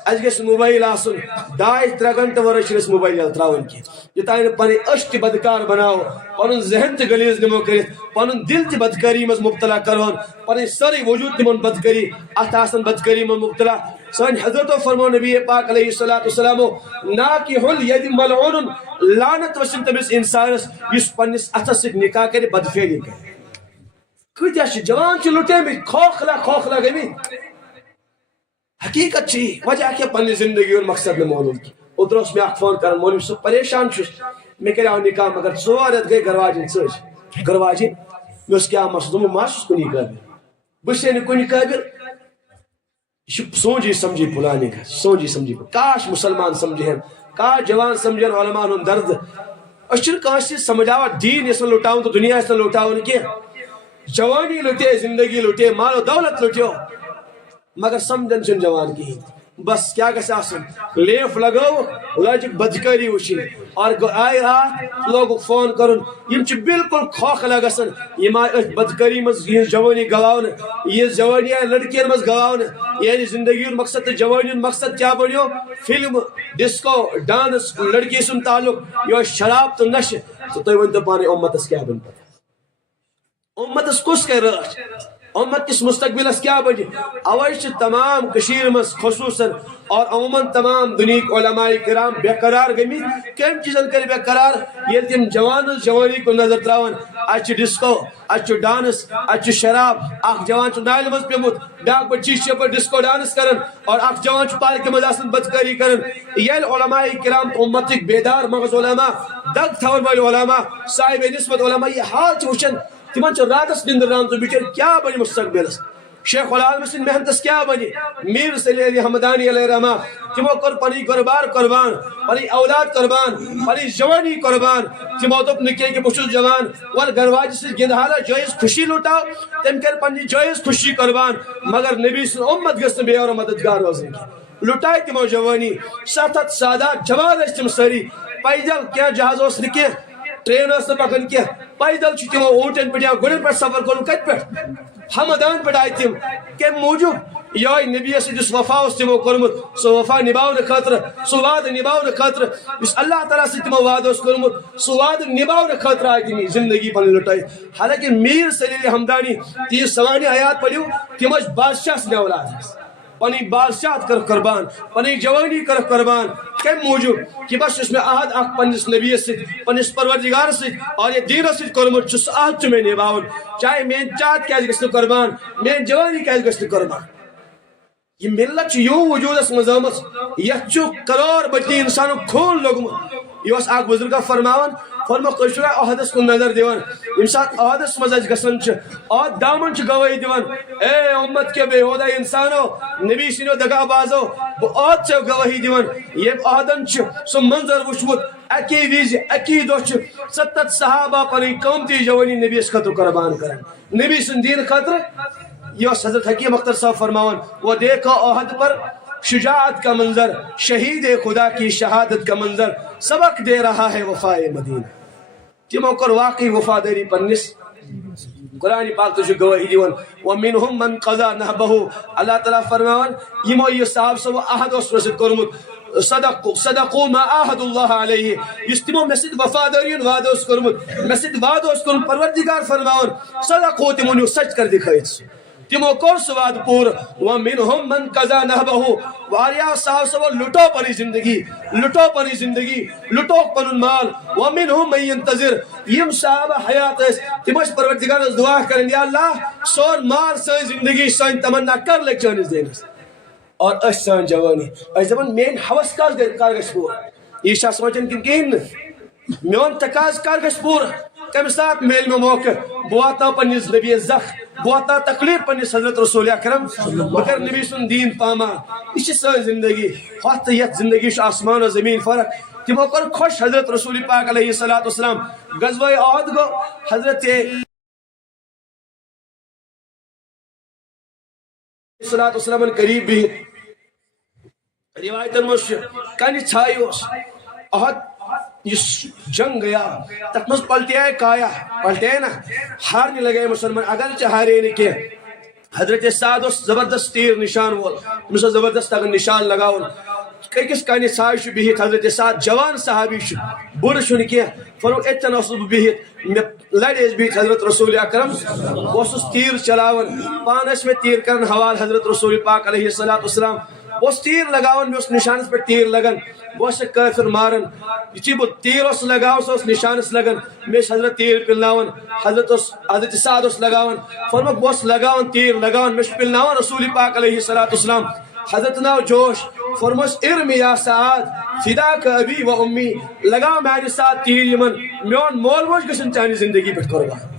اس گس موبائل آسن 2-3 گھنٹہ ورے چھ موبائل تراون کی یوتان پنہ اش تہ بدکار بناو پن ذہن تہ غلیظ نمو کرت پن دل تہ بدکاری مز مبتلا کرون پن ساری وجود تمن بدکاری ات آسن بدکاری مز مبتلا سن حضرت فرمو نبی پاک علیہ السلام ناکح الید ملعون لعنت وسن تمس انسانس یس پنس اتس سۭتۍ نکاح کر بدفعلی کر کتیا چھ جوان چھ لٹے می کھوکھلا گمی حقیقت چی وجہ کیا پنی زندگی اور مقصد میں معلوم کی ادھر اس میں فون کر مولوی صاحب پریشان چھس میں کہہ رہا ہوں نکاح مگر 4 رت گئی گرواجن سچ گرواجن میں اس کیا مسئلہ میں ماس کنی قابل بسے نے کنی قابل سوچی سمجھی پلانے کا سوچی سمجھی کاش مسلمان سمجھے ہیں کاش جوان سمجھے علماء ہن درد اشر کاش سمجھاوا دین اس لوٹاؤں تو دنیا اس لوٹاؤں کہ جوانی لٹے زندگی لٹے مال و دولت لٹو مگر سمجھن چھ جوان کی بس کیا گژھِ آسن لیف لگو لج بدکاری وچھن اور آئے رات لوگ فون کرن یم چھ بالکل کھوکھلا گژھن یم بدکاری مز یہ جوانی گواون یہ جوانی لڑکیاں مز گواون یعنی زندگی مقصد جوانی مقصد کیا بنیو فلم ڈسکو ڈانس لڑکی سن تعلق یہ شراب تو نشہ تو تھی ون تو پانے امتس کیا بن پتہ امتس کس کر راچ امت کس مستقبل اس کیا بجے اوائش تمام کشیر مس خصوصا اور عموماً تمام دنیا علماء کرام بے قرار گمی کم چیزن کر بے قرار یہ تم جوانی کو نظر تراون اچ ڈسکو اچ ڈانس اچ شراب اخ جوان چ نائل مز پیمت بیاک بچی چھ پر ڈسکو ڈانس کرن اور اخ جوان چ پارک مز آسن بدکاری کرن یہ علماء کرام امت بیدار مغز علماء دگ تھور والے علماء صاحب نسبت علماء یہ حال چ وچن تمن چھ راتس نندر ران تو بچر کیا بنی مستقبلس شیخ العالم سن محنتس کیا بنی میر صلی علی حمدانی علیہ رحمہ تمو کر پنی گربار قربان پنی اولاد قربان پنی جوانی قربان تمو تو نکے کہ بچس جوان ور گرواج سے گندھالا جائز خوشی لوٹاو تم کر پنی جائز خوشی قربان مگر نبی سن امت گست بے اور مددگار روزن کی لٹائی تمو جوانی ساتھ سادات جوان اس تم سری پیدل کیا جہاز اس نکے ٹرین اس پکن کیا پیدل چھ تمو اونٹن پہ یا گڑن پہ سفر کرن کت پہ حمدان پہ آئی تم کہ موجود یہ نبی سے جس وفا اس تمو کرمت سو وفا نباؤن خاطر سو وعد نباؤن خاطر اس اللہ تعالیٰ سے تمو وعد اس کرمت سو وعد نباؤن خاطر آئی تمی زندگی پر لٹائی حالانکہ میر صلی اللہ حمدانی 30 سوانی آیات پڑھیو تمج بادشاہ سے اولاد ہے پنی بادشاہت کر قربان پنی جوانی کر قربان کم موجود کہ بس اس میں عہد اخ پنس نبی سے پنس پروردگار سے اور یہ دین سے کرمت چھ عہد میں نباون چاہے میں چاہت کیا گژھن قربان میں جوانی کیا گژھن قربان یہ ملت یوں وجودس مزامت یت کرور بچی انسان کھول لوگمت یہ اخ بزرگا فرماون فرمو تھی عہدس کن نظر دیوان یم سات عہدس مز گھن عہد دامن گواہی دیوان اے امت کے بے ہودہ انسانو نبی سنو دگا بازو بہ عہد سے گواہی دیوان یم عہدن سہ منظر وچمت اکی وز اکی دہ 70 صحابہ پن قومتی جوانی نبی خطر قربان کران نبی سن دین خاطر یہ حضرت حکیم اختر صاحب فرماون وہ دیکھا عہد پر شجاعت کا منظر شہید خدا کی شہادت کا منظر سبق دے رہا ہے وفائے مدینہ تمو کر واقعی وفاداری پنس قرآن پاک تو گواہی دیون ومنہم من قضا نہبہ اللہ تعالیٰ فرماون یمو یہ صاحب سب عہد اس رسد کرمت صدقوا ما عہد اللہ علیہ اس تمو مسجد وفاداری وعدہ اس کرمت مسجد وعدہ اس کرمت پروردگار فرماون صدقوا تمو نے سچ کر دکھائیت تمو کور سواد پور ومنہم من قضا نہبہ واریا صاحب سب لٹو پنی زندگی لٹو پنن مال ومنہم من ينتظر یم صاحب حیات اس تمش پروردگار دعا کرن یا اللہ سون مار سن زندگی سن تمنا کر لے چانس دینس اور اس سن جوانی اس زمان مین حوث کار گش پور یہ شاہ سمجھن کن میون تقاض کار گش پور کم ساتھ میل میں موقع بواتا پنیز نبی زخ بواتا تکلیف پنیز حضرت رسول اکرم مگر نبی سن دین پاما اسی سن زندگی خواہت یت زندگی شو آسمان و زمین فرق تمو کر خوش حضرت رسول پاک علیہ السلام غزوہ احد کو حضرت السلام قریب بھی روایت مش کنی چھائیوس احد اس جنگ گیا تک مز پلٹے آئے کایا پلٹے نا ہارنے لگے مسلمان اگرچہ ہارے نہیں کیا حضرت سعد اس زبردست تیر نشان وول مسا زبردست اگر نشان لگاون کس کانی سائش بہت حضرت سعد جوان صحابی بر شن کیا فرو اتنا اس بہت لڑیس بہت حضرت رسول اکرم اس تیر چلاون پانس میں تیر کرن حوال حضرت رسول پاک علیہ السلام اس تیر لگاون میں اس نشانس پر تیر لگن وہ کافر مارن یہ بہ تیر اس لگاو سو اس نشانس لگن میں حضرت تیر پلناون حضرت سعد اس لگاون فرمک بس لگاون تیر لگاون میں پلناون رسول پاک علیہ السلام حضرت ناو جوش فرمس ارمی یا سعد فداک ابی و امی لگا میانہ ساتھ تیر یمن میون مول موج گژھن چانہ زندگی پہ قربان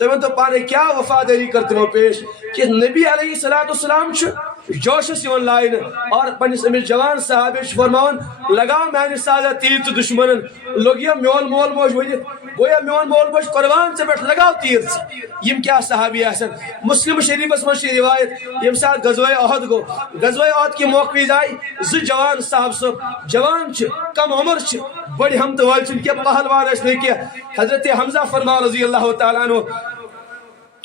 تمہیں تو پانے کیا وفاداری کرتے ہو پیش کہ نبی علیہ السلام جوشس یون لائن اور پنس امس جوان صحابہ فرماون لگاو میانہ سازا تیر تو دشمنن لوگ یہ میون مول موج ونت گویا میون مول موج قربان سے بیٹھ لگاو تیر یم کیا صحابی آسن مسلم شریفس من روایت یم ساتھ غزوہ احد گو غزوہ احد کی موقع آئی جوان صاحب سب جوان کم عمر بڑی ہم تو والن کیا پہلوان اس نے کیا حضرت حمزہ فرما رضی اللہ تعالیٰ عنہ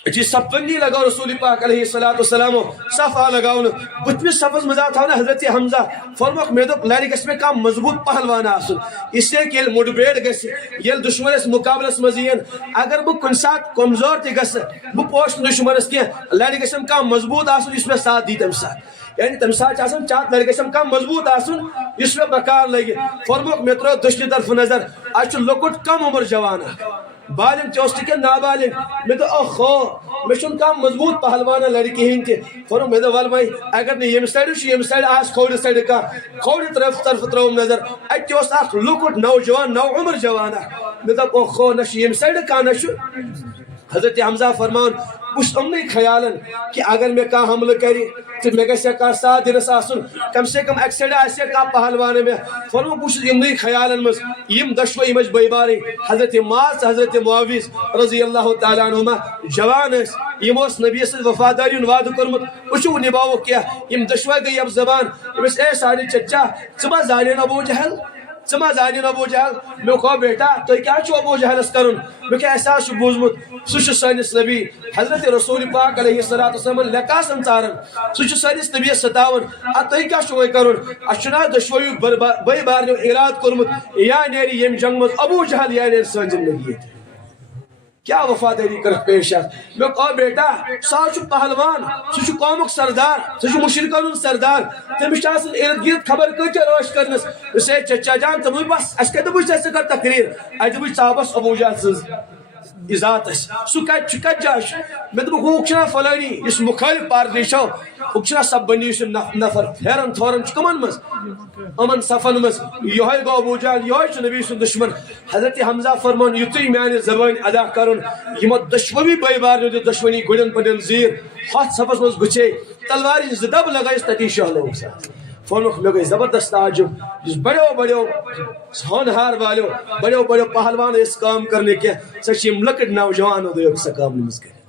جی سپنی لگاو رسول پاک علیہ السلام صفا لگاون بتمس سفز مزا تھا حضرت حمزہ فرمک میں دپ لڑی گس میں کا مضبوط پہلوان آسن اس سے کہ مڈبیڑ گس یل دشمنس مقابلس مزین اگر بہ کن سات کمزور تہ گس بہ پوش دشمنس کی لڑی گسم کا مضبوط آسن اس میں ساتھ دی تم ساتھ یعنی تم ساتھ آسن چاہت لڑی گسم کا مضبوط آسن اس میں بکار لگی فرمک میں ترو دشنی طرف نظر اچ لکٹ کم عمر جوانا بالغ چوست کے نابالغ میں تو اوہو میں چھن کم مضبوط پہلوانا لڑکی ہن تہ فرم میں ول بھائی اگر نہ یم سائڈ آس کھوڑ سائڈ کا کھوڑ طرف تروم نظر اتہ اس اخ لکٹ نوجوان نو عمر جوانا میں تو اوہو نہ یم سائڈ کا نہ حضرت حمزہ فرمان بس امنی خیالن کہ اگر میں کا حملہ کری تو میں گھے کا ساتھ دنس آسن کم سے کم ایک سائڈ آسے کا پہلوان میں فرمو بس امنی خیالن مز یم دشوئی مج بے باری حضرت معاذ حضرت معاویز رضی اللہ تعالیٰ عنہما جوان اس یم اس نبی سے وفاداری وعدہ کرمت وچو نباو کیا یم دشوئی گئی اب زبان بس اے ساری چچا ثم زالین ابو جہل ثم زالین ابو جہل میں کہو بیٹا تو کیا چھو ابو جہلس کرن میں کہ احساس بوزمت سہ سانس نبی حضرت رسول پاک علیہ السلام لکاسن ژارن سہ سانس نبی ستاون تھی کیا چھو کرن اچھنا دشوئی بے بار اراد کورمت یا نیری یم جنگ مز ابو جہل یا نیری سان زندگی کیا وفاداری کر پیش میں کہو بیٹا سہ پہلوان سہ قومک سردار سہ مشرکن سردار تمس ارد گرد خبر کچھ روش کرنس اسے چچا جان تم بس اس کت بچ کر تقریر اتہ بچ صاحبس ابو جہل سن ذات سہ کت جائے مے دھا فلانی اس مخالف پارٹی شو وہ سب بنی نفر پھیرن تھورن کمن مز امن صفن مز یہ گو ابو جہل یہ نبی سن دشمن حضرت حمزہ فرمان یتھے میانہ زبان ادا کرن یمو دشمنی بے بار دشمنی گڑن پڑن زیر ہاتھ صفس مز گچے تلوار زدب لگائس تتی شہلو فرموک مے گئی زبردست تعجب جس بڑو ہونہار والو بڑو پہلوان اس کام کرنے کے سچیم لکٹ نوجوان ہو سا کام نمز کرے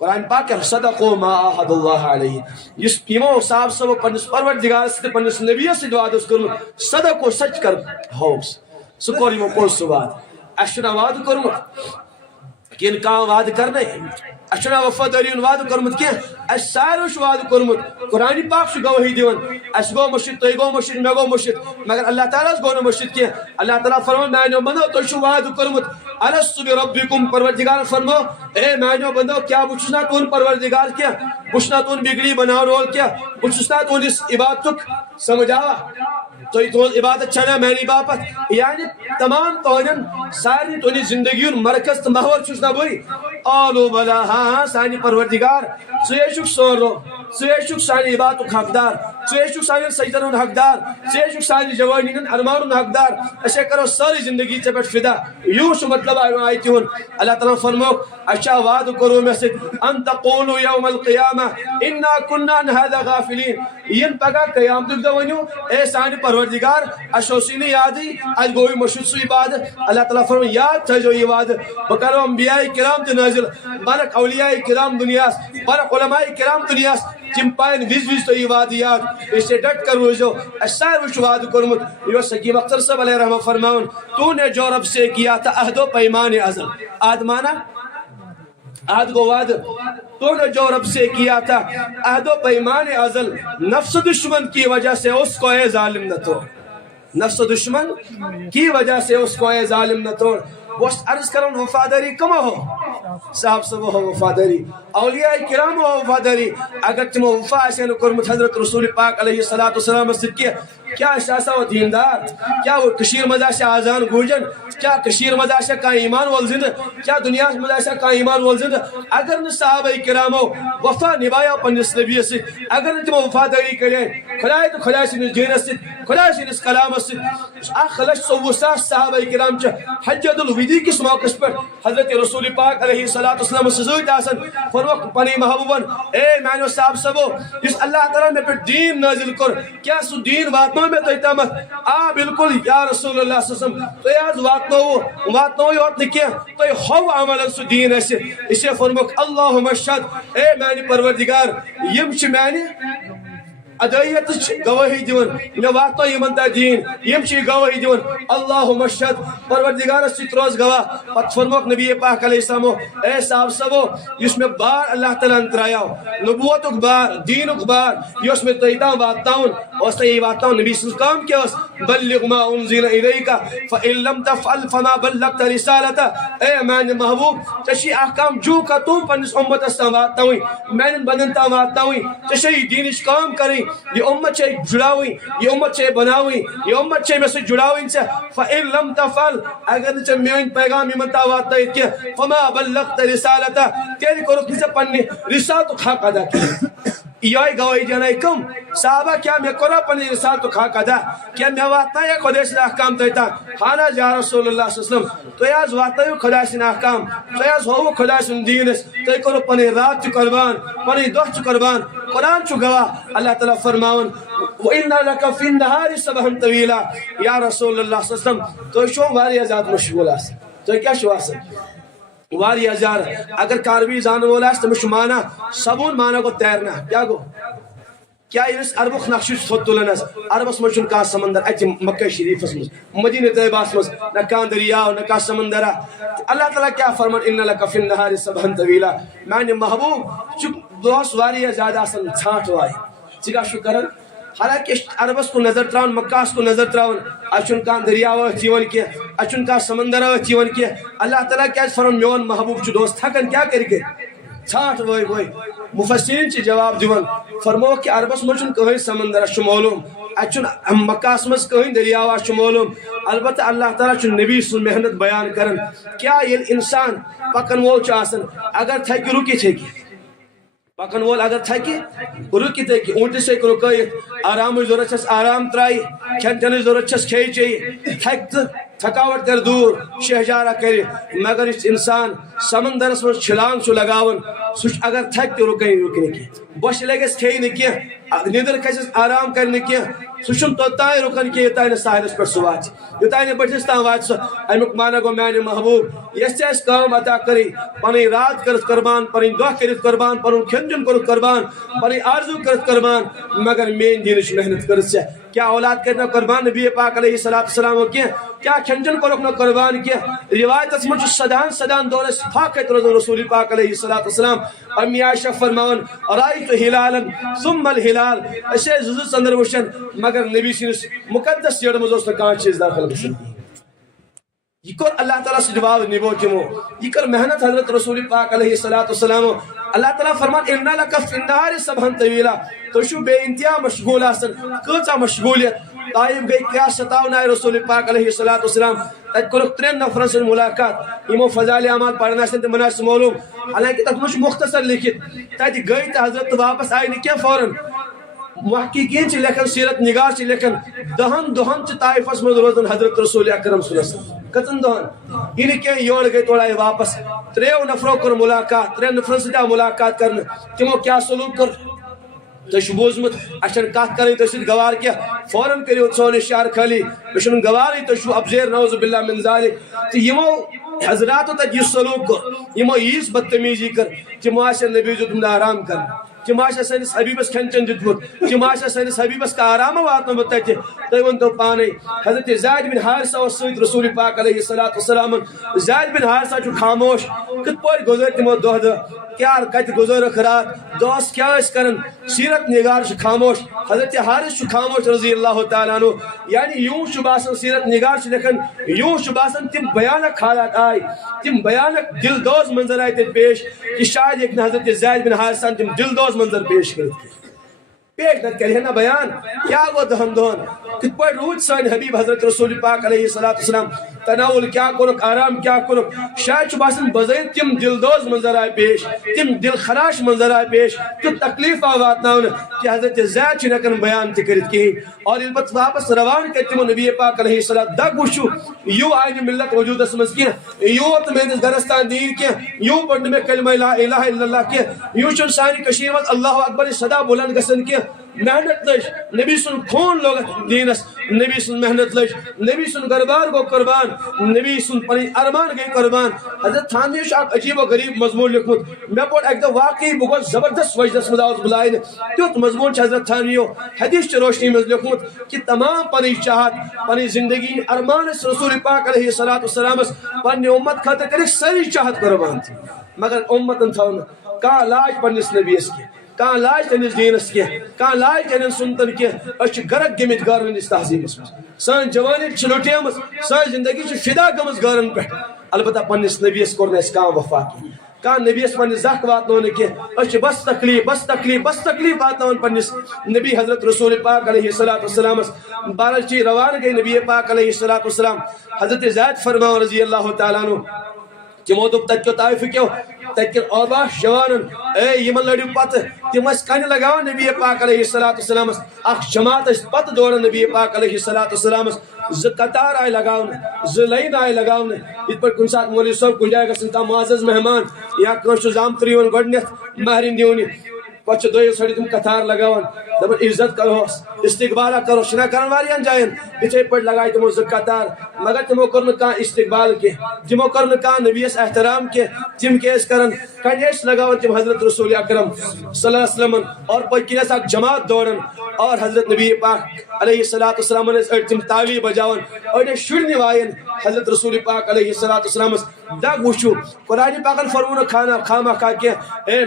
قرآن پاک صدقوا ما عاهد اللہ علیہ اس یمو صاحب سب پنس پروردگار سے پنس نبی سے وعدہ کرن صدق و سچ کر ہوس سکور یمو کو سوات اشنا وعدہ کرن کین کا وعدہ کرنے اشنا وفاداری وعدہ کرمت کی اس سارش وعدہ کرمت قرآن پاک سے گواہی دیون اس گو مشرک تو گو مشرک میں گو مشرک مگر اللہ تعالی گو نہ مشرک کی اللہ تعالی فرمان میں بندو تو شو وعدہ کرمت الست بربکم پروردگار فرمو اے میں بندو کیا بچنا تون پروردگار کیا بچنا تون بگڑی بنا رول کیا بچنا تون اس عبادت سمجھاوا تو یہ عبادت چنا میری باپت یعنی تمام تونن ساری تونی زندگی مرکز محور چوسنا بوئی آلو بلا ہاں سانی پروردگار سویشک سورو سویشک سانی عبادت حقدار سویشک سانی سجدن حقدار سویشک سانی جوانین ارمان حقدار ایسے کرو ساری زندگی سے بیٹھ فدا یوں شو مطلب آئیتی ہون اللہ تعالیٰ فرمو اچھا وعد کرو میں سے ان تقولو یوم القیامہ انا کننا ان هذا غافلین یہ پگا قیام دک دوانیو اے سانی پروردگار اشوسینی یادی آج گوئی مشہد سو عبادت اللہ تعالیٰ فرمو یاد تھا جو یہ وعد بکرو انبیاء کرام تے نازل بارک اولیاء کرام دنیاس بارک علماء کرام دنیاس جم پائن ویز تو یہ وعد یاد اس سے ڈٹ کر روزو اشار وش وعد کرمت یہ سکیم اختر صاحب علیہ رحمہ فرماؤن تو نے جو رب سے کیا تھا عہد و پیمان ازل عہد مانا عہد کو وعد تو نے جو رب سے کیا تھا عہد و پیمان ازل نفس دشمن کی وجہ سے اس کو اے ظالم نہ توڑ نفس دشمن کی وجہ سے اس کو اے ظالم نہ توڑ وش عرض کرن وفاداری کم ہو صاحب سب ہو وفاداری اولیاء کرام ہو وفاداری اگر تم وفا حسین کرمت حضرت رسول پاک علیہ السلام صدقیہ کیا شاسا و دیندار کیا وہ کشیر مزا سے آزان گوجن کیا کشیر مزا سے کا ایمان والزند کیا دنیا مزا سے کا ایمان والزند اگر نہ صحابہ کرام ہو وفا نبایا پنس نبی سے اگر نہ تم وفاداری کریں خدای تو خدای سے دین سے خدای سے کلام سے اخلص سوسا صحابہ کرام چ حجۃ الوداع کس موقع پر حضرت رسول پاک علیہ السلام سزوی داسن فروق پنی محبوبن اے مانو صاحب سبو اس اللہ تعالی نے پر دین نازل کر کیا سو دین واتنو میں تو اتامت بالکل یا رسول اللہ صلی اللہ علیہ وسلم تو یاد واتنو یوت نکیا تو یہ ہو عمل سو دین ایسے اسے فرمک اللہم اشہد اے مانی پروردگار یم چھ مانی ادائیت گواہی دیون میں واتو یمنتا دین یم چھ گواہی دیون اللہم اشہد پروردگار ست روز گواہ پت فرموک نبی پاک علیہ السلام اے صاحب سبو اس میں بار اللہ تعالیٰ انترایا نبوت اکبار دین اکبار یہ اس میں تیتا واتاؤن اس نے یہ واتاؤن نبی صلی اللہ علیہ وسلم کیا اس بلغ ما انزل الیکا فإن لم تفعل فما بلغت رسالتا اے مان محبوب چشی احکام جو کا تو پنس امت اس واتاؤن میں بدنتا واتاؤن چشی دینش کام کریں یہ امت چھے جڑاویں یہ امت چھے بناویں یہ امت چھے میں سے جڑاویں سے فَإِن لَمْ تَفَعَلْ اگر چھے میں پیغام ایمتا واتا ہے کہ فَمَا بَلَّغْتَ رِسَالَتَا تیری کو رکھنی سے پنی رسالت خاک ادا کی یہ گواہی جانا کم صحابہ کیا میں کرو پنی رسالت خاک ادا کیا میں واتا ہے خدا سے احکام دیتا خانہ جا رسول اللہ صلی اللہ علیہ وسلم تو یاز واتا ہے خدا سے احکام تو یاز ہو خدا سے دین تو یہ کرو پنی رات چو قربان پنی دوہ چو قربان قرآن چو گواہ اللہ تعالیٰ فرماؤن وَإِنَّا لَكَ فِي النَّهَارِ سَبَحًا طَوِيلًا یا رسول اللہ صلی اللہ علیہ وسلم تو شو واری ازاد مشغول آسا تو کیا شو آسا واری ازار اگر کاروی زانو والا ہے تو مشمانا سبون مانا کو تیرنا کیا گو کیا اس عربخ نقشش خود لنس عربس مجھن کا سمندر اچھ مکہ شریف اسمس مدینہ طیبہ اسمس نہ کان دریاؤ نہ کا سمندر اللہ تعالیٰ کیا فرمان ان لک فی النہار سبحا طویلا میں محبوب چک دوست واری زیادہ سن چھانٹ وائی چکا شکرن حالانکہ عربس کو نظر تراؤن مکاس کو نظر تراؤن اچھن کان دریاؤ جیون کے اچھن کا سمندر جیون کے اللہ تعالیٰ کیا فرمان میون محبوب چو دوست تھکن کیا کر کے ژھاٹ وٲے وٲے مفسرین چھِ جواب دِوان فرمووُکھ کہِ عربس منٛز چھُنہٕ کٕہٕنۍ سمندر چھُ معلوٗم اتہِ چھُنہٕ مکہس منٛز کٕہٕنۍ دٔریاوا چھُ معلوٗم البتہ اللہ تعالیٰ چھُ نبی سٕنٛز محنت بیان کران کیٛاہ ییٚلہِ اِنسان پکن وول چھُ آسان اگر تھکہِ رُکِتھ ہیٚکہِ پکن وول اگر تھکہِ رُکِتھ ہیٚکہِ اوٗنٹس ہیٚکہِ رُکٲیِتھ آرامٕچ ضروٗرت چھس آرام ترٛایہِ کھٮ۪ن چٮ۪نٕچ ضروٗرت چھس کھیٚیہِ چیٚیہِ تھکہِ تہٕ تھکاوٹ کر دور شہجارہ کرِ مگر یُس انسان سمندرس منٛز چھلانگ چھُ لگاوان سُہ اگر تھکہِ تہِ رُکہِ نہٕ کینٛہہ بۄچھِ لگٮ۪س کھیٚیہِ نہٕ کینٛہہ نیٚدٕر کھسٮ۪س آرام کرِ نہٕ کینٛہہ سُہ چھُنہٕ توٚتانۍ رُکان کینٛہہ یوٚتانۍ نہٕ ساحلس پٮ۪ٹھ سُہ واتہِ یوٚتانۍ نہٕ بٔٹھِس تام واتہِ سُہ امیُک معنی گوٚو میانہِ محبوٗب یۄس ژےٚ اَسہِ کٲم عطا کٔرٕے پنٕنۍ رات کٔرٕتھ قربان پنٕنۍ دۄہ کٔرِتھ قربان پنُن کھٮ۪ن چٮ۪وٚن کوٚرُتھ قربان پنٕنۍ آرزوٗ کٔرِتھ قربان مگر میٲنۍ دیٖنٕچ محنت کٔرٕتھ ژےٚ کیا اولاد کرنا قربان نبی پاک علیہ السلام کی کیا کھین چین کرو نہ قربان کی روایت اس مجھ صدان صدان دور فاقت رسول پاک علیہ السلام امی عائشہ فرمان رایت ہلالا ثم الہلال اسے زز اندر وشن مگر نبی سنس مقدس جڑ مز اس کان چیز داخل وشن یہ کر اللہ تعالیٰ سے جواب نبو تمو یہ کر محنت حضرت رسول پاک علیہ السلام اللہ تعالیٰ فرمان اِنَّا لَكَ فِي النَّهَارِ صَبْحًا طَوِيلًا تو شو بے انتہا مشغول آسن کۭژاہ مشغولیت طائف گئی کیا ستاون آئے رسول پاک علیہ السلام تت کرک 3 نفرن سے ملاقات یمو فضائل اعمال پڑھنا سے مناسب معلوم حالانکہ تت مش مختصر لکھت تت گئی تو حضرت واپس آئی نہ کینٛہہ فوراً محققین چھ لکھن سیرت نگار چھ لکھن 10 دۄہن چھ طائفس منٛز روزان حضرت رسول اکرم صلی اللہ علیہ وسلم کتن دۄہن یہ نہ کینٛہہ یور گئی تورٕ آیہِ واپس 3 نفرو کٔر ملاقات 3 نفرن سۭتۍ آو ملاقات کرنہٕ تمو کیا سلوک کٔر تُہۍ چھُو بوٗزمُت اَسہِ چھَنہٕ کتھ کرٕنۍ تُہۍ سۭتۍ گوار کینٛہہ فوراً کٔرِو سون اشار خٲلی مےٚ چھُنہٕ گوارٕے تُہۍ چھُو ابزیر نعوذ باللہ من ذالک تہٕ یِمو حضراتو تتہِ یہِ سلوک کوٚر یِمو ییٖژ بدتمیٖزی کٔر تِمو آسن نبی دیُتمُت آرام کرنہٕ تِم آسن سٲنِس حبیٖبس کھٮ۪ن چٮ۪ن دیُتمُت تِم آسن سٲنِس حبیٖبس کا آرامہ واتنومُت تتہِ تُہۍ ؤنۍتو پانے حضرت زید بن حارثہ اوس سۭتۍ رسول پاک علیہ السلام زید بن حارثہ چھُ خاموش کِتھ پٲٹھۍ گُزٲرۍ تِمو دۄہ کیا کتہِ گُزٲرٕکھ رات دۄہس کیٛاہ ٲسۍ کران سیرت نگار چھُ خاموش حضرت حارث چھُ خاموش رضی اللہ تعالیٰ عنہ یعنی یوں چھُ باسان سیرت نگار چھُ لیکھان یوں چھُ باسان تِم بیانک حالات آیہِ تِم بیانک دل دوز منظر آیہِ تتہِ پیش کہ شاید ہیٚکہِ نہٕ حضرت زید بن حارثہ تِم دل دوز منظر پیش کٔرِتھ پیش نتہٕ کرِ ہے نا بیان کیا گوٚو 10 دۄہن کِتھ پٲٹھۍ روٗدۍ سٲنۍ حبیٖب حضرت رسول پاک علیہ السلام تناول کیا کوٚرُکھ آرام کیا کوٚرُکھ شاید چھُ باسان بظٲہر تِم دل دوز منظر آیہِ پیش تِم دل خراش منظر آیہِ پیش تیُتھ تکلیٖف آو واتناونہٕ کہ حضرت زید چھُنہٕ ہٮ۪کان بیان تہِ کٔرِتھ کِہیٖنۍ اور ییٚلہِ پتہٕ واپس روان کٔرۍ تِمو نبی پاک علیہ السلام دگ وٕچھِو یوٗ آیہِ نہٕ ملت وجوٗدس منٛز کینٛہہ یوٗ ووت نہٕ میٲنِس گرس تام دیٖن کینٛہہ یوٗ پوٚر نہٕ مےٚ کلمہ لا الہ الا اللہ کینٛہہ یوٗ چھُنہٕ سانہِ کٔشیٖرِ منٛز اللہ اکبر یہِ صدا بلند گژھان کینٛہہ محنت لٔج نبی سُنٛد خوٗن لوٚگ اتھ دیٖنس نبی سٕنٛز محنت لٔج نبی سُنٛد گربار گوٚو قربان نبی سُنٛد پنٕنۍ ارمان گٔے قربان حضرت تھانوی چھُ اکھ عجیب و غریب مضموٗن لیوٚکھمُت مےٚ پوٚر اکہِ دۄہ واقعی بہٕ گوس زبردست وجدس منٛز آوُس بہٕ لاینہٕ تیُتھ مضموٗن چھُ حضرت تھانویو حدیث چہِ روشنی منٛز لیوٚکھمُت کہ تمام پنٕنۍ چاہت پنٕنۍ زندگی ہٕنٛدۍ ارمان ٲسۍ رسول پاک علیہ السلامس پننہِ اُمت خٲطرٕ کٔرِکھ سٲری چاہت قربان مگر اُمتن تھٲو نہٕ کانٛہہ لاج پننِس نبیَس کینٛہہ کانٛہہ لاج تٔمِس دیٖنس کینٛہہ کانٛہہ لاج تٔمِس سُنتن کینٛہہ أسۍ چھِ غرق گٔمٕتۍ گٲرن ہٕنٛدِس تہذیٖبس منٛز سٲنۍ جوٲنی چھِ لُٹیمٕژ سٲنۍ زندگی چھِ فدا گٔمٕژ گٲرن پٮ۪ٹھ البتہ پننِس نبیَس کوٚر نہٕ اَسہِ کانٛہہ وفا کینٛہہ کانٛہہ نبیَس پننہِ زکھ واتنو نہٕ کینٛہہ أسۍ چھِ بس تکلیٖف واتناوان پننِس نبی حضرت رسول پاک علیہ السلامس بہرحال چھِ روانہٕ گٔے نبی پاک علیہ السلام حضرت زید فرماوان رضی اللہ تعالیٰ عنہ تمو دوٚپ تتہِ کیو طائفہٕ کیو تتہِ کٮ۪ن اوباش جوانن اے یِمن لڑِو پتہٕ تِم ٲسۍ کنہِ لگاوان نبی پاک علیہ السلامس اکھ جماعت ٲسۍ پتہٕ دوران نبی پاک علیہ السلامس 2 قطار آیہِ لگاونہٕ 2 لٲنہٕ آیہِ لگاونہٕ یِتھ پٲٹھۍ کُنہِ ساتہٕ مولوی صٲب کُنہِ جایہِ گژھن کانٛہہ معزز مہمان یا کٲنٛسہِ چھُ زامتٕر یِوان گۄڈٕنٮ۪تھ مہرِنۍ دِونہِ پتہٕ چھِ دۄیو سایڈٕ تِم قطار لگاوان دپان عزت کرہوس استقبالہ کرو چھِنا کران واریاہن جاین یِتھے پٲٹھۍ لگایہِ تِمو 2 قطار مگر تِمو کوٚر نہٕ کانٛہہ استقبال کینٛہہ تِمو کوٚر نہٕ کانٛہہ نبیَس احترام کینٛہہ تِم کیٛاہ ٲسۍ کران کنہِ ٲسۍ لگاوان تِم حضرت رسول اکرم صلی اللہ علیہ وسلمن اور پٔتۍ کِنۍ ٲس اکھ جماعت دوران اور حضرت نبی پاک علیہ السلامن ٲسۍ أڑۍ تِم تالی بجاوان أڑۍ ٲسۍ شُرۍ نِوایان حضرت رسول پاک علیہ السلامس دگ وٕچھِو قرآنِ پاکن فرموو نہٕ خامخا کینٛہہ اے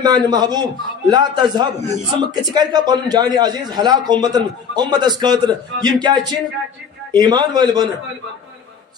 میانہِ محبوٗب لا تذهب ژٕ کَرِکھا پنُن جانہِ عزیٖز ہلاک اُمتس خٲطرٕ یِم کیٛازِ چھِنہٕ ایمان وٲلۍ بنان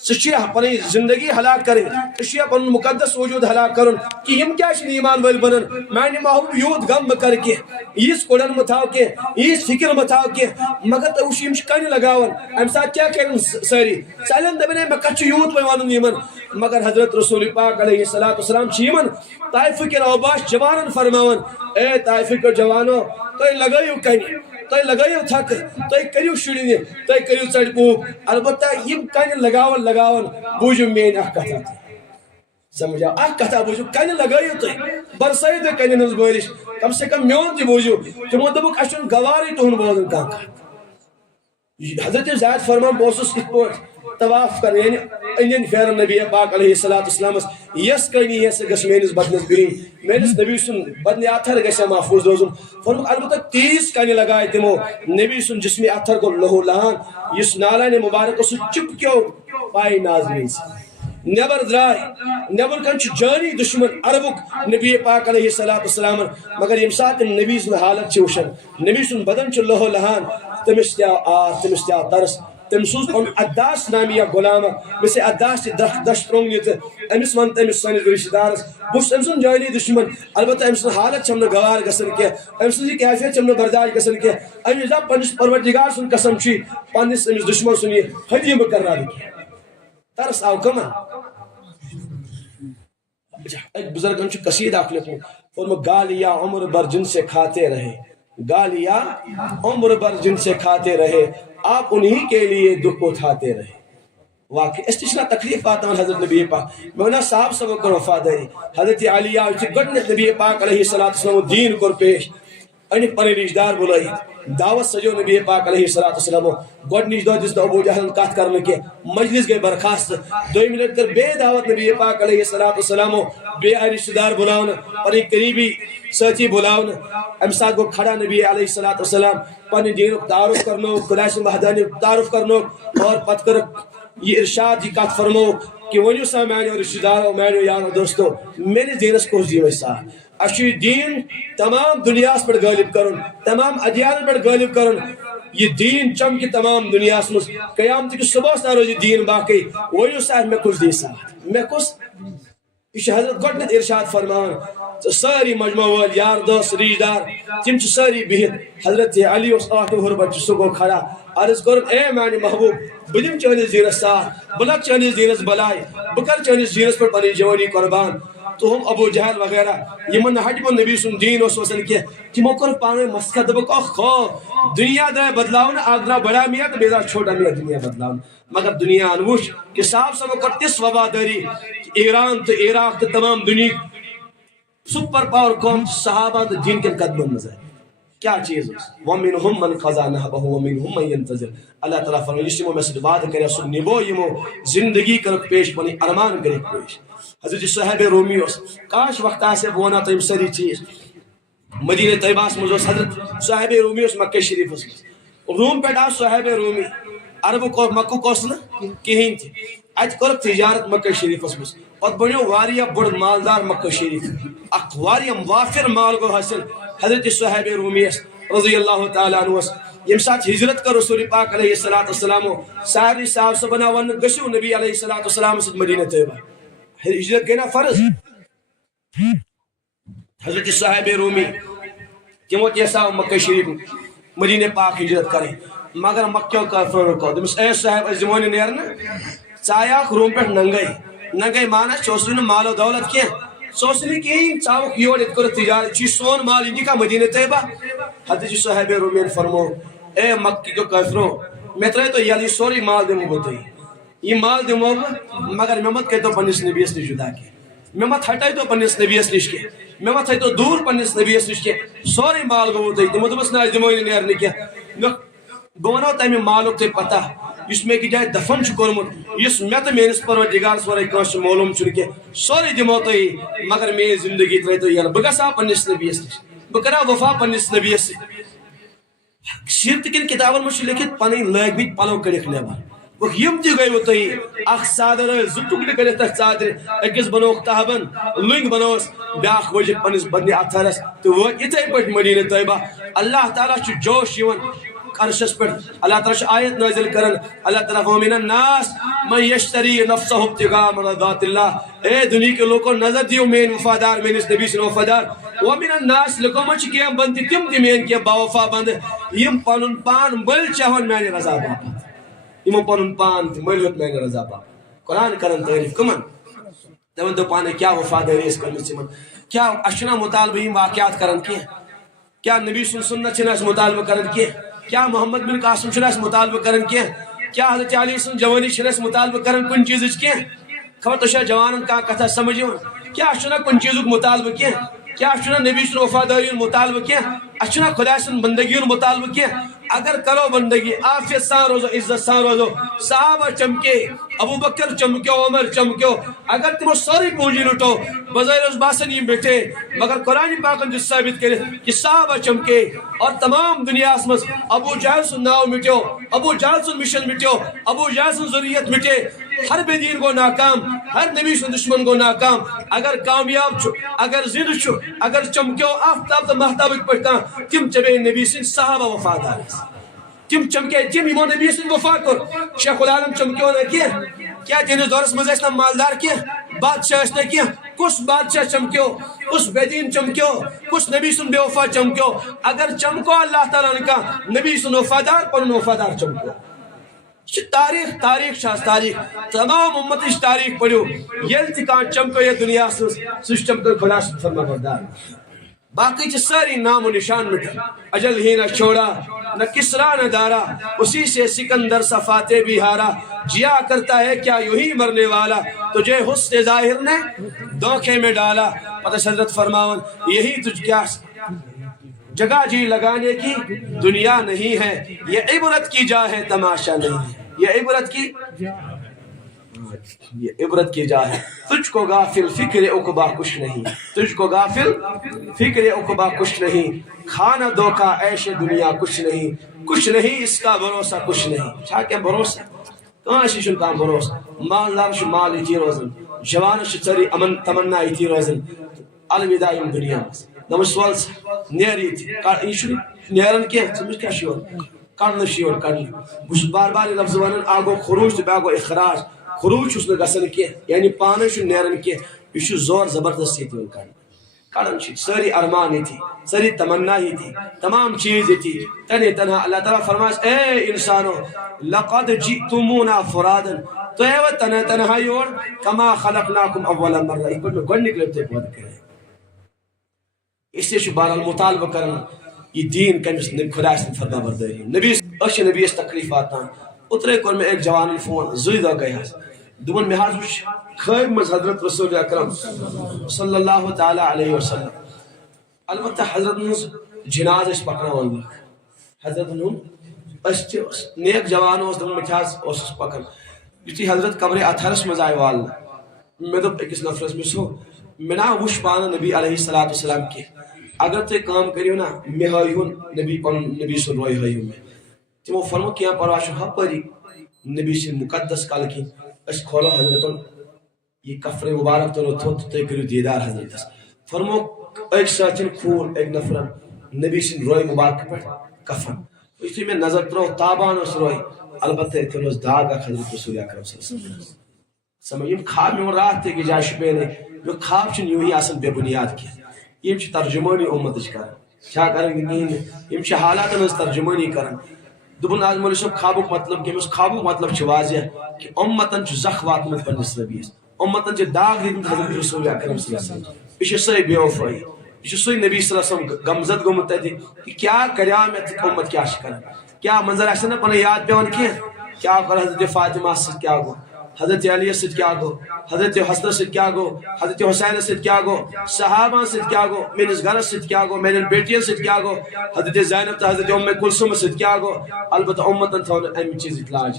سچیا پنی زندگی ہلاک کریں سچیا پن مقدس وجود ہلاک کرن کہ یم کیا چھ ایمان ول بنن میانہ محبوب یوت غم کر کے اس کوڑن متھاو کے اس فکر متھاو کے مگر تو یم کن لگاون ام سات کیا کرن ساری چلن دبنے میں کچھ یوت پہ ونن یمن مگر حضرت رسول پاک علیہ الصلوۃ والسلام چھ یمن طائف کے اوباش جوانن فرماون اے طائف کے جوانو تو لگایو کن تھی لگایو تھک تھی کریو شرین تھی کریو ژڑ پوک البتہ یم کن لگاون بوجو مین اخ کتھا سمجھا اخ کتھا بوجو کن لگایو تھی برسائی تھی کن ہنز بارش کم سے کم میون تھی بوجو تمو دبک اچھن گواری تہن بوزن کان حضرت زید فرمان بوسس ات پٲٹھۍ طواف کر یعنی انین پھیرن نبی پاک علیہ السلام یس کنی یس گس میانس بدنس بہن میانس نبی سن بدن اتھر گژھِ محفوظ روزن فرمو البتہ 30 کنہ لگائے تمو نبی سن جسم اتھر گو لہو لہان اس نالان مبارک سہ چپکیو پائی نازنین نبر درائے نبر کن جانی دشمن عربک نبی پاک علیہ السلام مگر یم سات نبی سن حالت چھ وشن نبی سن بدن چھ لہو لہان تمس تیا آر تمس تیا ترس تم سوز پن عداس نامی غلام مثل عداس دشت رونگنی امس ون تمس سنس رشتہ دارس بس ام سن جانی دشمن البتہ ام سن حالت چم گوار گسن کی ام سن کیفیت چم برداشت گسن کی ام جا پنس پروردگار سن قسم چھ پنس امس دشمن سن یہ ہدیہ مقرر کی ترس آو کمن ایک بزرگ ہم قصیدہ اخ لکھن فرمو گالیاں عمر بر جن سے کھاتے رہے گالیاں عمر بر جن سے کھاتے رہے آپ انہی کے لیے دکھ اٹھاتے رہے واقعی اس تشنا تکلیف آتا ہے حضرت نبی پاک میں صاحب سب کو وفاداری حضرت علیہ گڈنیت نبی پاک علیہ السلام دین کو پیش ان پنی رشتہ دار بلائی دعوت سجو نبی پاک علیہ السلام گڈنچ دہ دس ابو جہل کت کرنے کے مجلس گئی برخاست دوم لٹ کر بے دعوت نبی پاک علیہ السلام بے رشتہ دار بلاؤن پنی قریبی ساتھی بلاؤن ام سات گو کھڑا نبی علیہ السلام پنی دین تعارف کرنو خدا سن وحدانی تعارف کرنو اور پت کر یہ ارشاد یہ کت فرمو کہ ونیو سا میانو رشتہ دارو میانو یارو دوستو میرے دینس کو دیو ساتھ اچھی دین تمام دنیا پر غالب کرن تمام ادیان پر غالب کرن یہ دین چمکی تمام دنیا مز قیامت کی صبح سا روزی دین باقی ونیو سا میں کچھ دی ساتھ میں کچھ یہ حضرت گڈنیت ارشاد فرمان ساری مجمع وال یار دوست رشتہ دار تم ساری بہت حضرت علی اس آٹو ہربت سہ گو کھڑا عرض کر اے میانہ محبوب بلم چانس دینس ساتھ بلک چانس دینس بلائی بکر چانس دینس پر پنی جوانی قربان تو ہم ابو جہل وغیرہ یمن ہٹم نبی سن دین اس وسن کی تمو کر پانے مسکت دبک اخ خو دنیا دے بدلاون آگرا بڑا میاں تو بیدار چھوٹا میاں دنیا بدلاون مگر دنیا انوش کہ صاحب سب کر تس وباداری ایران تو عراق تو تمام دنیا سپر پاور قوم صحابہ تو دین کے قدمن مز ہے کیا چیز وَمِنْهُمْ مَنْ قَضَى نَحْبَهُ وَمِنْهُمْ مَنْ يَنْتَظِرُ اللہ تعالیٰ فرمائے اس میں سے بات کرے سن نبو یمو زندگی کرک پیش پنی ارمان کرے پیش حضرت صاحب رومی اس کاش وقت آسے بونا تیم سری چیز مدینہ طیبہ مز حضرت صاحب رومی اس مکہ شریف اس روم پہ ڈا صاحب رومی عرب کو مکہ کوس نا کہیں تھی اج کرک تجارت مکہ شریف اس مز اور بنیو واریا بڑ مالدار مکہ شریف اک واریا وافر مال کو حاصل حضرت صاحب رومی رضی اللہ تعالیٰ عنہ یم ساتھ ہجرت کر رسول پاک علیہ السلام ساری صاحب سے بنا ون گشو نبی علیہ السلام سے مدینہ طیبہ ہجرت گینا فرض حضرت صاحب رومی تمو تیسا مکہ شریف مدینہ پاک ہجرت کریں مگر مکہ کا فرق کو دمس اے صاحب زمانے نیرنا چایا روم پہ ننگئی مانا چوسن مال و دولت کی سوسنی کی چاوک یور ات کر تجارت چی سون مال انجی کا مدینہ طیبہ حضرت صاحب رومین فرمو اے مکی کو کافرو میں ترے تو یالی سوری مال دمو بتائی یہ مال دمو مگر میں مت کہتا پنیس نبی اس نے جدا کی میں مت ہٹائی تو پنیس نبی اس نش کے میں مت ہٹائی تو دور پنیس نبی اس نش کے سوری مال کو بتائی تو مدبس ناج دموئی نیرنے کیا بوناو تیمی مالک تے پتہ اس میں کی جائے دفن چکرمت اس میں تو میرے پروردگار سورے کانش معلوم چنکے سوری دمو تو ہی مگر میں زندگی ترے تو یار بگسا پنیس نبی اس نش بکرا وفا پنیس نبی اس شیرت کن کتابن مجھ لکھت پانی لگ بھی پلو کڑک نیبار وہ یم تی گئی وہ تو ہی اخ سادر زٹکڑ کڑک تک سادر اکس بنوک تحبن لنگ بنوس بیاخ وجہ پنیس بدنی اتھرس تو وہ اتھائی پٹ مدینہ طیبہ اللہ تعالیٰ چھ جوش یون عرشس پر اللہ تعالیٰ آیت نازل کرن اللہ تعالیٰ وَمِنَ النَّاسِ مَنْ يَشْتَرِي نَفْسَهُ ابْتِغَاءَ مَرْضَاتِ اللَّهِ اے دنیا کے لوگوں نظر دیو مین وفادار مین اس نبی سے وفادار وَمِنَ النَّاسِ لوگوں مچ کیا بندی تم دی مین کیا باوفا بند یم پنن پان بل چاہن میانی رضا باپت یم پنن پان ملت میانی رضا باپت قرآن کرن تعریف کمن تمن دو پانے کیا وفاداری اس کرنے سے من کیا اشنا مطالبہ یم واقعات کرن کی کیا نبی سنت چھنا مطالبہ کرن کی کیا محمد بن قاسم چھنا مطالبہ کرن کی کیا حضرت علی سن جوانی چھنا مطالبہ کرن کن چیز کی خبر تو شاہ جوانن کا کتھا سمجھو کیا چھنا کن چیز مطالبہ کی کیا چھنا نبی سن وفاداری مطالبہ کی اچھنا خدا سن بندگی مطالبہ کی اگر کرو بندگی عافیت سان روزو عزت سان روزو صحابہ چمکے ابو بکر چمکو عمر چمکو اگر تمو ساری پونجی لٹو بظاہر اس باسن یہ بیٹھے مگر قرآن پاک جس ثابت کرے کہ صحابہ چمکے اور تمام دنیا اسمس ابو جہل سن ناو مٹو ابو جہل سن مشن مٹو ابو جہل سن ذریت مٹے ہر بے دین کو ناکام ہر نبی سن دشمن کو ناکام اگر کامیاب چھو اگر زند چھو اگر چمکو آفتاب تو محتابق پڑھتا تم چبے نبی سن صحابہ وفادار تم چمکے تم ایمو نبی سن وفا کر شیخ العالم چمکیو نہ کیا تینس دورس مز نا مالدار کی بادشاہ اس نے کیا کس بادشاہ چمکیو کس بیدین چمکیو کس نبی سن بے وفا چمکیو اگر چمکو اللہ تعالیٰ نے کہا نبی سن وفادار پر وفادار چمکو تاریخ شاہ تاریخ تمام امت اس تاریخ پڑھو یل تکان چمکو یہ دنیا سس چمکو خدا سے فرما بردار باقی چھ ساری نام و نشان مٹا اجل ہی نہ چھوڑا نہ کسرا نہ دارا اسی سے سکندر صفاتے بھی ہارا جیا کرتا ہے کیا یوں ہی مرنے والا تجھے حسن ظاہر نے دھوکے میں ڈالا پتہ حضرت فرماون یہی تجھ کیا جگہ جی لگانے کی دنیا نہیں ہے یہ عبرت کی جا ہے تماشا نہیں ہے یہ عبرت کی جا ہے تجھ کو غافل فکر عقبہ کچھ نہیں تجھ کو غافل فکر عقبہ کچھ نہیں کھانا دھوکا عیش دنیا کچھ نہیں اس کا بھروسہ کچھ نہیں چھا کیا بھروسہ کہاں شیشن کا بھروسہ مال لارش مال ایتی روزن جوانش چری امن تمنا ایتی روزن الوداع یم دنیا نمس والس نیری تھی نیرن کیا سمجھ کیا شیور کرن شیور کرن بس بار بار لفظ ونن آگو خروج تو باگو اخراج خروج اس نے گسن کی یعنی پانے شو نیرن کی یہ زور زبردستی تھی کرن چھ ساری ارمان ہی تھی ساری تمنا ہی تھی تمام چیز تھی تنہا اللہ تعالیٰ فرماس اے انسانو لقد جئتمونا فرادا تو اے وہ تنہا یور کما خلقناکم اولا مرہ ایک میں گوڑ نکلے تے بہت کرے اس سے شبال المطالبہ کرن یہ دین کمس خدا سے فرما برداری نبی اس تکلیفات اترے کور میں ایک جوان فون زویدہ گئی ہے دون میں حاضر وچ خیب مز حضرت رسول اکرم صلی اللہ تعالی علیہ وسلم البتہ حضرت نوز جناز اس پکڑا ہوئی حضرت نوز نیک جوان اس دون مٹھاز اس پکڑ جتی حضرت قبر اتھرس مز آئے والنا میں تو ایک نفرس میں سو منا وش پانا نبی علیہ السلام کی اگر تو کام کریو نا میں ہائیون نبی سن روئی ہائیون میں تمو فرمو کیا پرواشو ہاں پری نبی سے مقدس کال کی اس کھولو حضرتوں یہ کفر مبارک تو تھو تو کریو دیدار حضرت فرمو ایک ساتھن کھول ایک نفرن نبی سے روئی مبارک پر کفن اس لیے میں نظر ترو تابان اس روئی البتہ اتنوز داغا حضرت رسول اکرم صلی اللہ علیہ وسلم سمجھیم خواب میں رات تے کہ جائش بینے جو خواب چن یوں ہی آسن بے بنیاد کی یہ چھ ترجمانی امت اچھ کرن کیا کرن گی یہ چھ حالات انس ترجمانی کرن دبن آزم علیہ صاحب خوابک مطلب کہ اس خوابک مطلب چھ واضح کہ امتن چھ زخ واتمت پر نس نبی اس امتن چھ داغ دیدن حضرت رسول اکرم صلی اللہ علیہ وسلم یہ چھ سوئی بے وفائی یہ چھ سوئی نبی صلی اللہ علیہ وسلم گمزد گمت ہے کہ کیا قیامت امت کیا شکرن کیا منظر ایسا نا پنہ یاد پیون کیا کر حضرت فاطمہ سے کیا گو حضرت علی سے کیا گو حضرت حسن سے کیا گو حضرت حسین سے کیا گو صحابہ سے کیا گو میرے گھر سے کیا گو میرے بیٹیاں سے کیا گو حضرت زینب تا حضرت ام کلثوم سے کیا گو البتہ امتن تھون ایم چیز اطلاج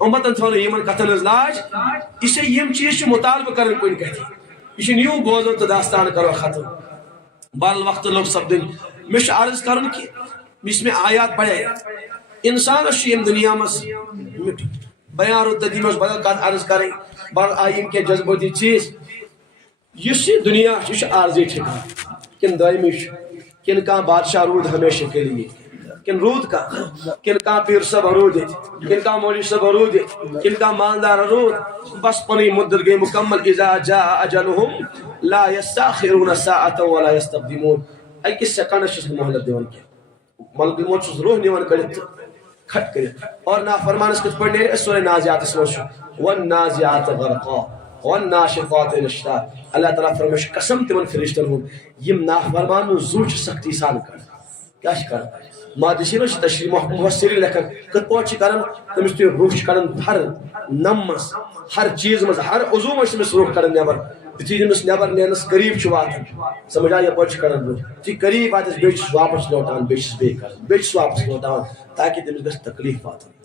امتن تھون یمن قتل ازلاج اسے یم چیز مطالبہ کرن کوئی کہتی یہ نیو بوزو تو داستان کرو ختم بال وقت لوگ سب دن مش عرض کرن کی اس میں آیات پڑھے انسان شیم دنیا مس بیان رو تدیمش بدل کات عرض کریں بڑھ آئیم کے جذباتی چیز یہ دنیا یہ عارضی ٹھکا کن دائمیش کن کا بادشاہ رود ہمیشہ کے لیے کن رود کا کن کا پیر صاحب رود کن کا مولوی صاحب رود کن کا مالدار رود بس پنی مدت گئی مکمل اذا جاء اجلهم لا يستاخرون ساعه ولا يستقدمون اکس سیکنڈ چھ مہلت دیوان کی ملک موت چھ روح نیوان کڑت کھٹ کرت اور نافرمانس کت پڑھ نیرے سورہ نازعات اس وش والنازعات غرقا والناشطات نشطا اللہ تعالیٰ فرمائش قسم تمن فرشتن ہوں یم نافرمان زوچ سختی سان کر کیا کر مادشین تشریح مفسر لکھن کت پوچھ کرن تمس تو روح کرن ہر نمس ہر چیز مز ہر عضو مس روح کرن نیبر تھی مس نیبر نینس قریب چھ واتن سمجھ آیا پوچھ کرن روح تھی قریب واتس بیچ واپس لوٹان بیچ بے کرن بیچ واپس لوٹان تاکہ تمس گس تکلیف واتن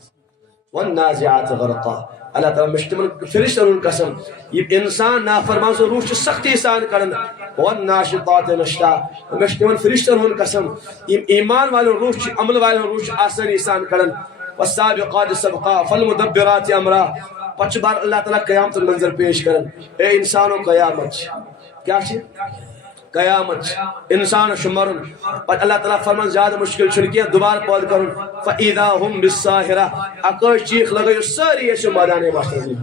والنازعات غرقا اللہ تعالیٰ مشتمل فرشتن قسم یہ انسان نافرمان سے روح سختی سان کرن والناشطات نشطا مشتمل فرشتن قسم یہ ایمان والے روح عمل والے روح آسانی سان کرن والسابقات سبقا فالمدبرات امرا پچھ بار اللہ تعالیٰ قیامت المنظر پیش کرن اے انسانوں قیامت کیا چھ قیامت انسان شمرن پر اللہ تعالیٰ فرمان زیادہ مشکل چھنکی دوبار پود کرن فَإِذَا هُمْ بِالسَّاهِرَةِ اکر چیخ لگئی ساری ایسے مادانے باشتر نہیں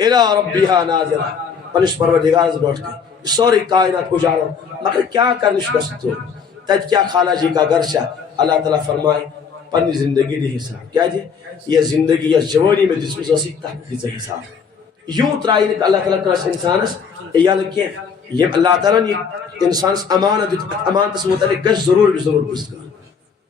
الى ربها ناظرہ پنش پروردگار سے لوٹ گئی سوری کائنات اجارو مگر کیا کرنش بستو تج کیا خالہ جی کا گرشا اللہ تعالیٰ فرمائے پنی زندگی دی حساب کیا جی یہ زندگی یا جوانی میں جس میں زوسی تحت دیتا حساب یوں ترائی کہ اللہ تعالیٰ کرس انسانس یا لکھیں یہ اللہ تعالیٰ نے انسان امانت سے متعلق گش ضرور پس کر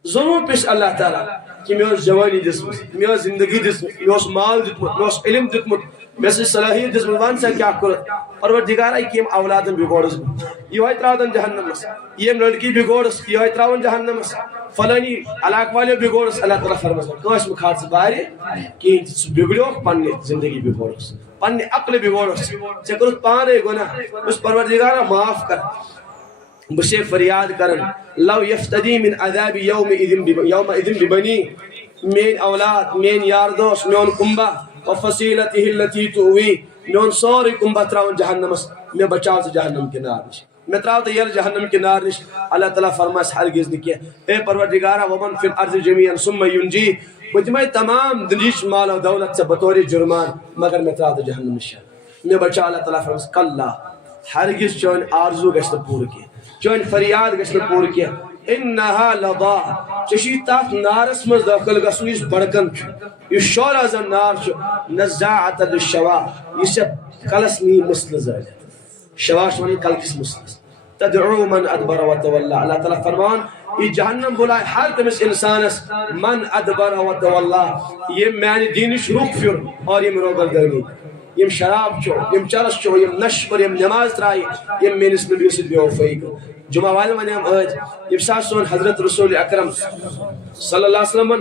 ضرور پس اللہ تعالیٰ کہ میں اس جوانی دسمت میں اس زندگی دسمت میں اس مال دتمت میں اس علم دتمت میں اس صلاحیت دسمت وان سے کیا کرت پروردگار کہ ہم اولادن بگوڑس یہ ہے تراودن جہنم یہ لڑکی بگوڑس یہ ہے تراون جہنم فلانی علاق والے بگوڑس اللہ تعالیٰ فرمائے کس مخاط سے باہر کہ بگڑو پنی زندگی بگوڑس پنی عقل بگوڑس چکرت پانے گناہ اس پروردگارہ معاف کر بشے فریاد کرن لو یفتدی من عذاب یوم اذن ببنی مین اولاد مین یاردوس مین کمبا وفصیلتی اللتی تووی مین سوری کمبا تراؤن جہنم میں بچاؤ سے جہنم کے نار نش میں تراؤ تو یہ جہنم کے نار نش اللہ تعالیٰ فرمائے ہرگز نکیے اے پروردگارہ ومن فی الارض جمیعا ثم ینجی بجمعی تمام دنیش مال و دولت سے بطوری جرمان مگر میں تراؤ تو جہنم نشان میں بچاؤ اللہ تعالیٰ فرمائے کاللہ ہرگز چون آرزو گشت پور کی چون فریاد گشت پور کی انہا لضا چشی تاک نارس مز داخل گسن اس بڑکن یہ شور ازن نار چو نزاعت للشوا یہ سب کلس نی مسل زائد شواش من کل کس مسل تدعو من ادبر و تولا اللہ تعالیٰ فرمان یہ جہنم بلائے ہر تمس انسانس من ادبر و تولا یہ معنی دینش روک فر اور یہ مروگر درگی یم شراب چو یم چرس چو یم نشمر یم نماز ترائی یم مینس نبی سید بے وفائی کو جمعہ والے من یم آج یم ساسون حضرت رسول اکرم صلی اللہ علیہ وسلم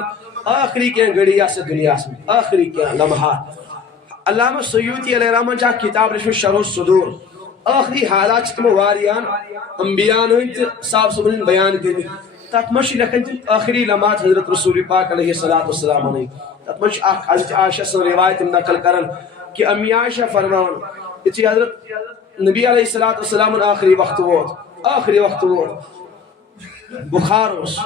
آخری کے گڑیا سے دنیا سے آخری کے لمحات علامہ سیوطی علیہ رحمہ جا کتاب رشو شرح الصدور آخری حالات تم واریان انبیان ہوئی صاحب سبن بیان کرنی تات مشی لکھن آخری لمحات حضرت رسول پاک علیہ السلام علیہ تات مشی حضرت عائشہ سے روایت نقل کرن کہ امی عائشہ فرمان اتی حضرت نبی علیہ السلام آخری وقت بخاروس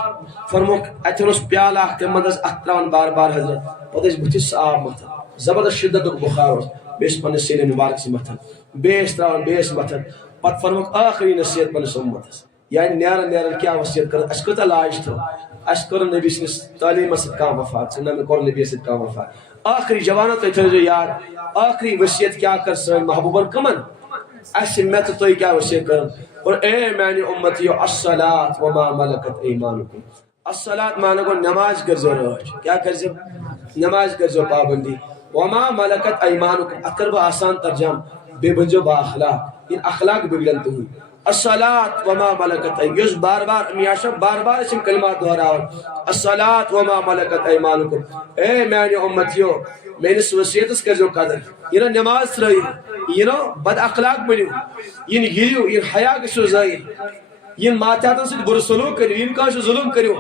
فرموک اتنوس پیالہ اختے مدس اتراؤن بار بار حضرت پتہ اس بچس آب متن زبردست شدت بخاروس بیس پنس سینے مبارک سی متن بیس تراؤن بیس متن پت فرموک آخری نصیحت پنس امتس یعنی نیرن کیا وصیت کرد اس کتا لاج تھو اس کرن نبی سنس تعلیم اسد کام وفات سنہ میں کرن نبی اسد کام وفات آخری جوانہ تو اتھر جو یار آخری وصیت کیا کر سن محبوبن کمن ایسی میں تو کیا وصیت کرن اور اے معنی امتیو الصلاة وما ملکت ایمانکم الصلاة معنی کو نماز گرزو روج کیا کرزو نماز گرزو پابندی وما ملکت ایمانکم اکر با آسان ترجم بے بنجو با اخلاق ان اخلاق بگلن تو ہوئی الصلاة وما ملکت ایمانکم یس بار بار میاشا بار بار اسم کلمات دہراؤ الصلاة وما ملکت ایمانکم اے معنی امتیو میں نے وصیتس کرزو قدر یہ نماز رہی یہ بد اخلاق بنیو یہ گریو یہ حیا گسو زائر یہ ماتاتن سے بر سلوک کریو یہ کا ظلم کریو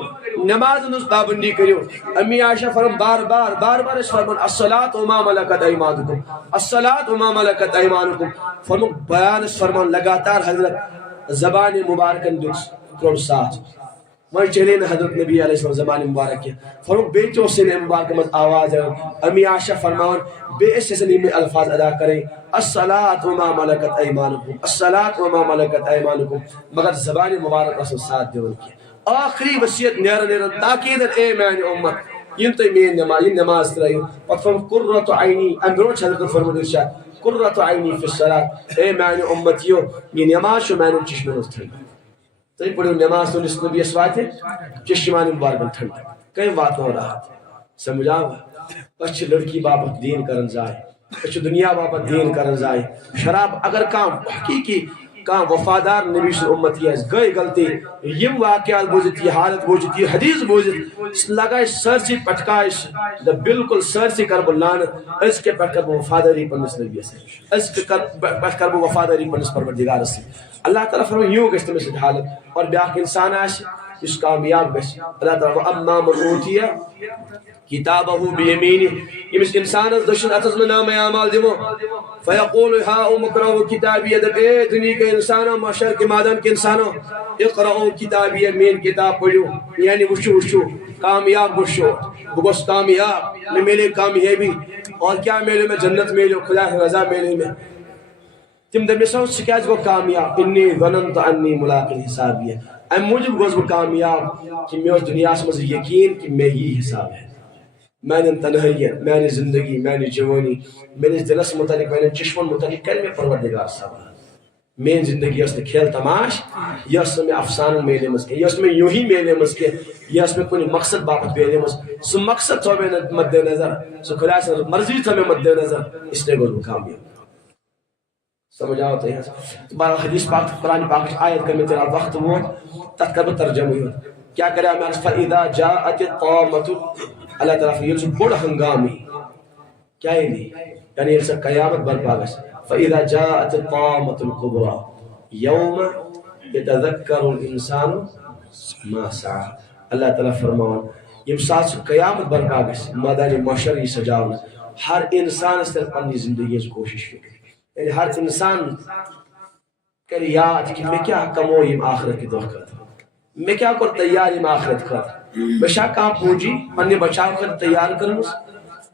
نماز نس پابندی کریو امی عائشہ فرم بار بار اس فرمان الصلاة وما ملکت ایمانکم الصلاة وما ملکت ایمانکم فرمان بیان اس فرمان لگاتار حضرت زبان مبارکن دکس کروڑ ساتھ وہ چلے نا حضرت نبی علیہ السلام زمان مبارک کے فرمو بیچ حسین مبارک مز آواز ہے امی عائشہ فرماؤن بے اس سلی میں الفاظ ادا کریں الصلاۃ وما ملکت ایمانکم الصلاۃ وما ملکت ایمانکم مگر زبان مبارک رسول ساتھ دیون کی آخری وصیت نیرن تاکید اے میانی امت ین تو مین نماز ترائیو پت فرم قرۃ عینی اندروچ حضرت فرمود ارشاد قرۃ عینی فی الصلاۃ اے میانی امتیو یہ نماز شو میانی چشم روز تھنڈ تو پڑھو نماز تو نس نبی اسواتے چشمان مبارک ٹھنڈ کئی بات ہو رہا سمجھاو اچھ لڑکی بابت دین کرن زائے اچھ دنیا بابت دین کرن زائے شراب اگر کام حقیقی کام وفادار نبی صلی امتی ہے گئی غلطی یم واقعات بوزت یہ حالت بوزت یہ حدیث بوزت لگائے سرسی پٹکائش بالکل سرسی کرب لانت اس کے پٹھ کر وفاداری پنس نبی سے اس کے پٹھ کر وفاداری پنس پروردگار سے اللہ تعالیٰ فرمائے یوں گشت میں سے حالت اور بیاق انسان آش اس کامیاب گشت اللہ تعالیٰ اما من اوتیا کتابہ بیمینی یمس انسان دشن اتز میں نام اعمال دیمو فیقول ہا اقرؤوا کتابی دب اے دنیا کے انسانوں معاشر کے میدان کے انسانوں اقرؤوا کتابی مین کتاب پڑھو یعنی وشو کامیاب وشو بگوس کامیاب میں ملے کامیابی اور کیا ملے میں جنت ملے خدا کی رضا ملے میں تم دب سو سکاز گو کامیاب انی ظننت انی ملاق حسابی ام موجب گوز وہ کامیاب کہ میں اس دنیا سے مجھے یقین کہ میں یہ حساب ہے میں نے تنہیت میں نے زندگی میں نے جوانی میں نے دلس متعلق میں نے چشمن متعلق کر میں پروردگار سوال میں زندگی اس نے کھیل تماش یا اس میں افسان میلے مسکے یا اس میں یوں ہی میلے مسکے یا اس میں کوئی مقصد بابت میلے مسکے سو مقصد تو میں مد نظر سو خدا سے مرضی تو میں مد نظر اس نے گوز کامیاب سمجھ آتا ہے بارہ حدیث پاک قرآن پاک آیت کا میں تیرا وقت وہ تذکر ترجمہ ہوئی کیا کرے ہمیں فَإِذَا جَاءَتِ الطَّامَّةُ اللہ تعالیٰ فرمائے یہ بڑا ہنگامی کیا ہے نہیں یعنی یہ قیامت برپا گس فَإِذَا جَاءَتِ الطَّامَّةُ الْكُبْرَى يَوْمَ يَتَذَكَّرُ الْإِنسَانُ مَا سَعَى اللہ تعالیٰ فرمائے یہ ساتھ قیامت برپا گس مادانی معاشر یہ سجاؤنا ہر انسان اس طرح پنی زندگی اس کوشش کرے یعنی ہر انسان کر یاد کہ میں کیا کموئیم آخرت کی دعا کرتا میں کیا کر تیاریم آخرت کرتا بشا کہاں پونجی پنی بچاؤ کر تیار کرنس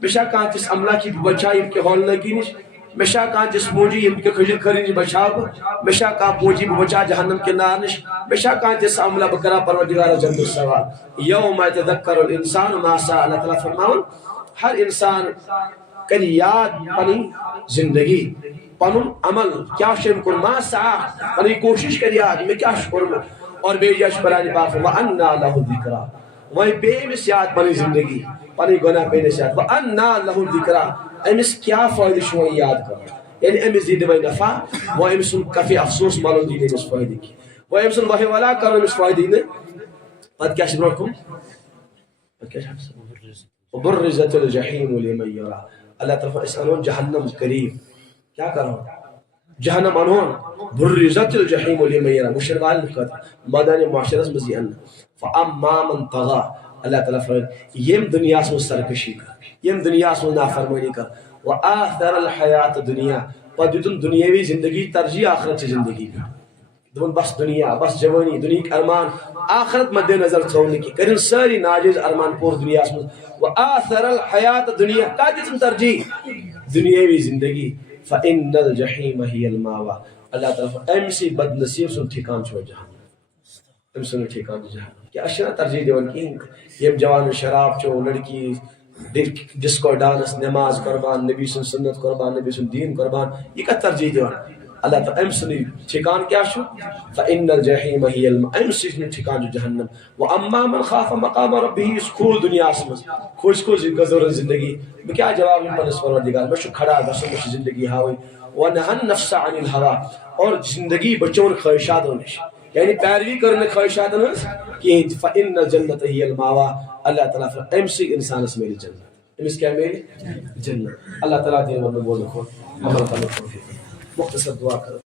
بشا کہاں جس عملہ کی بچائی ان کے ہول لگی نش بشا کہاں جس پونجی ان کے خجل کرنی بچاؤ بشا کہاں پونجی بچا جہنم کے نار نش بشا کہاں جس عملہ بکرا پروردگار جنت السوال یوم یتذکر الانسان ما سعى اللہ تعالیٰ فرماؤں ہر انسان کر یاد پنی زندگی پنن عمل کیا شیم کن ما سعى پنی کوشش کر یاد میں کیا شکر میں اور بے جاش قرآن پاک وَأَنَّا لَهُ الذِّكْرَى وہی بے مس یاد پنی زندگی پنی گناہ پہ نس یاد وَأَنَّا لَهُ الذِّكْرَى امس کیا فائدہ شوئی یاد کر یعنی امس زید بھائی نفع وہ امس کافی افسوس معلوم دینے اس فائدہ کی وہ امس وحی والا کر امس فائدہ دینے پت کیا شبر رکھوں پت کیا شبر وبرزت الجحیم لمن یرا اللہ تعالیٰ اس انون جہنم قریب کیا کرو جہنم انون برزت الجحیم لمن یرا مشرقال لکھت مدانی معاشرت مزی ان فاما من طغى اللہ تعالیٰ فرمائے یم دنیا سے سرکشی کر یم دنیا سے نافرمانی کر وآثر الحیات دنیا پر جتن دنیاوی زندگی ترجیح آخرت سے زندگی کر دون بس دنیا بس جوانی دنیا کے ارمان آخرت مد نظر چھوڑنے کی کرن ساری ناجز ارمان پور دنیا سے وآثر الحیات دنیا کا جتن ترجیح دنیاوی زندگی فإن الجحیم ہی الماوا اللہ تعالیٰ امسی بد نصیب سن ٹھکان چھوڑ جہاں ام سن ٹھکان جہاں کہ اشرا ترجیح دیون کی یم جوان شراب چو لڑکی ڈسکو ڈانس نماز قربان نبی سن سنت قربان نبی سن دین قربان یہ کا ترجیح دیون اللہ تعالیٰ ام سن ٹھکان کیا شو فإن الجحیم ہی امسی سن ٹھکان جو جہنم واما من خاف مقام ربه اس کھول دنیا اسمز خوش خوش گزر زندگی میں کیا جواب ان پر اس پروردگار میں شو کھڑا گسو مش زندگی ہاوئی ونہا النفس عن الهوى اور زندگی بچون خواہشات ہونش یعنی پیروی کرنے خواہشات ہونش کہ فإن الجنت ہی الماوا اللہ تعالیٰ فرمائے امسی انسان اس میری جنت امس کیا میری جنت اللہ تعالیٰ دین ورنہ بول رکھو عمل کرنے کو مختصر دعا کرو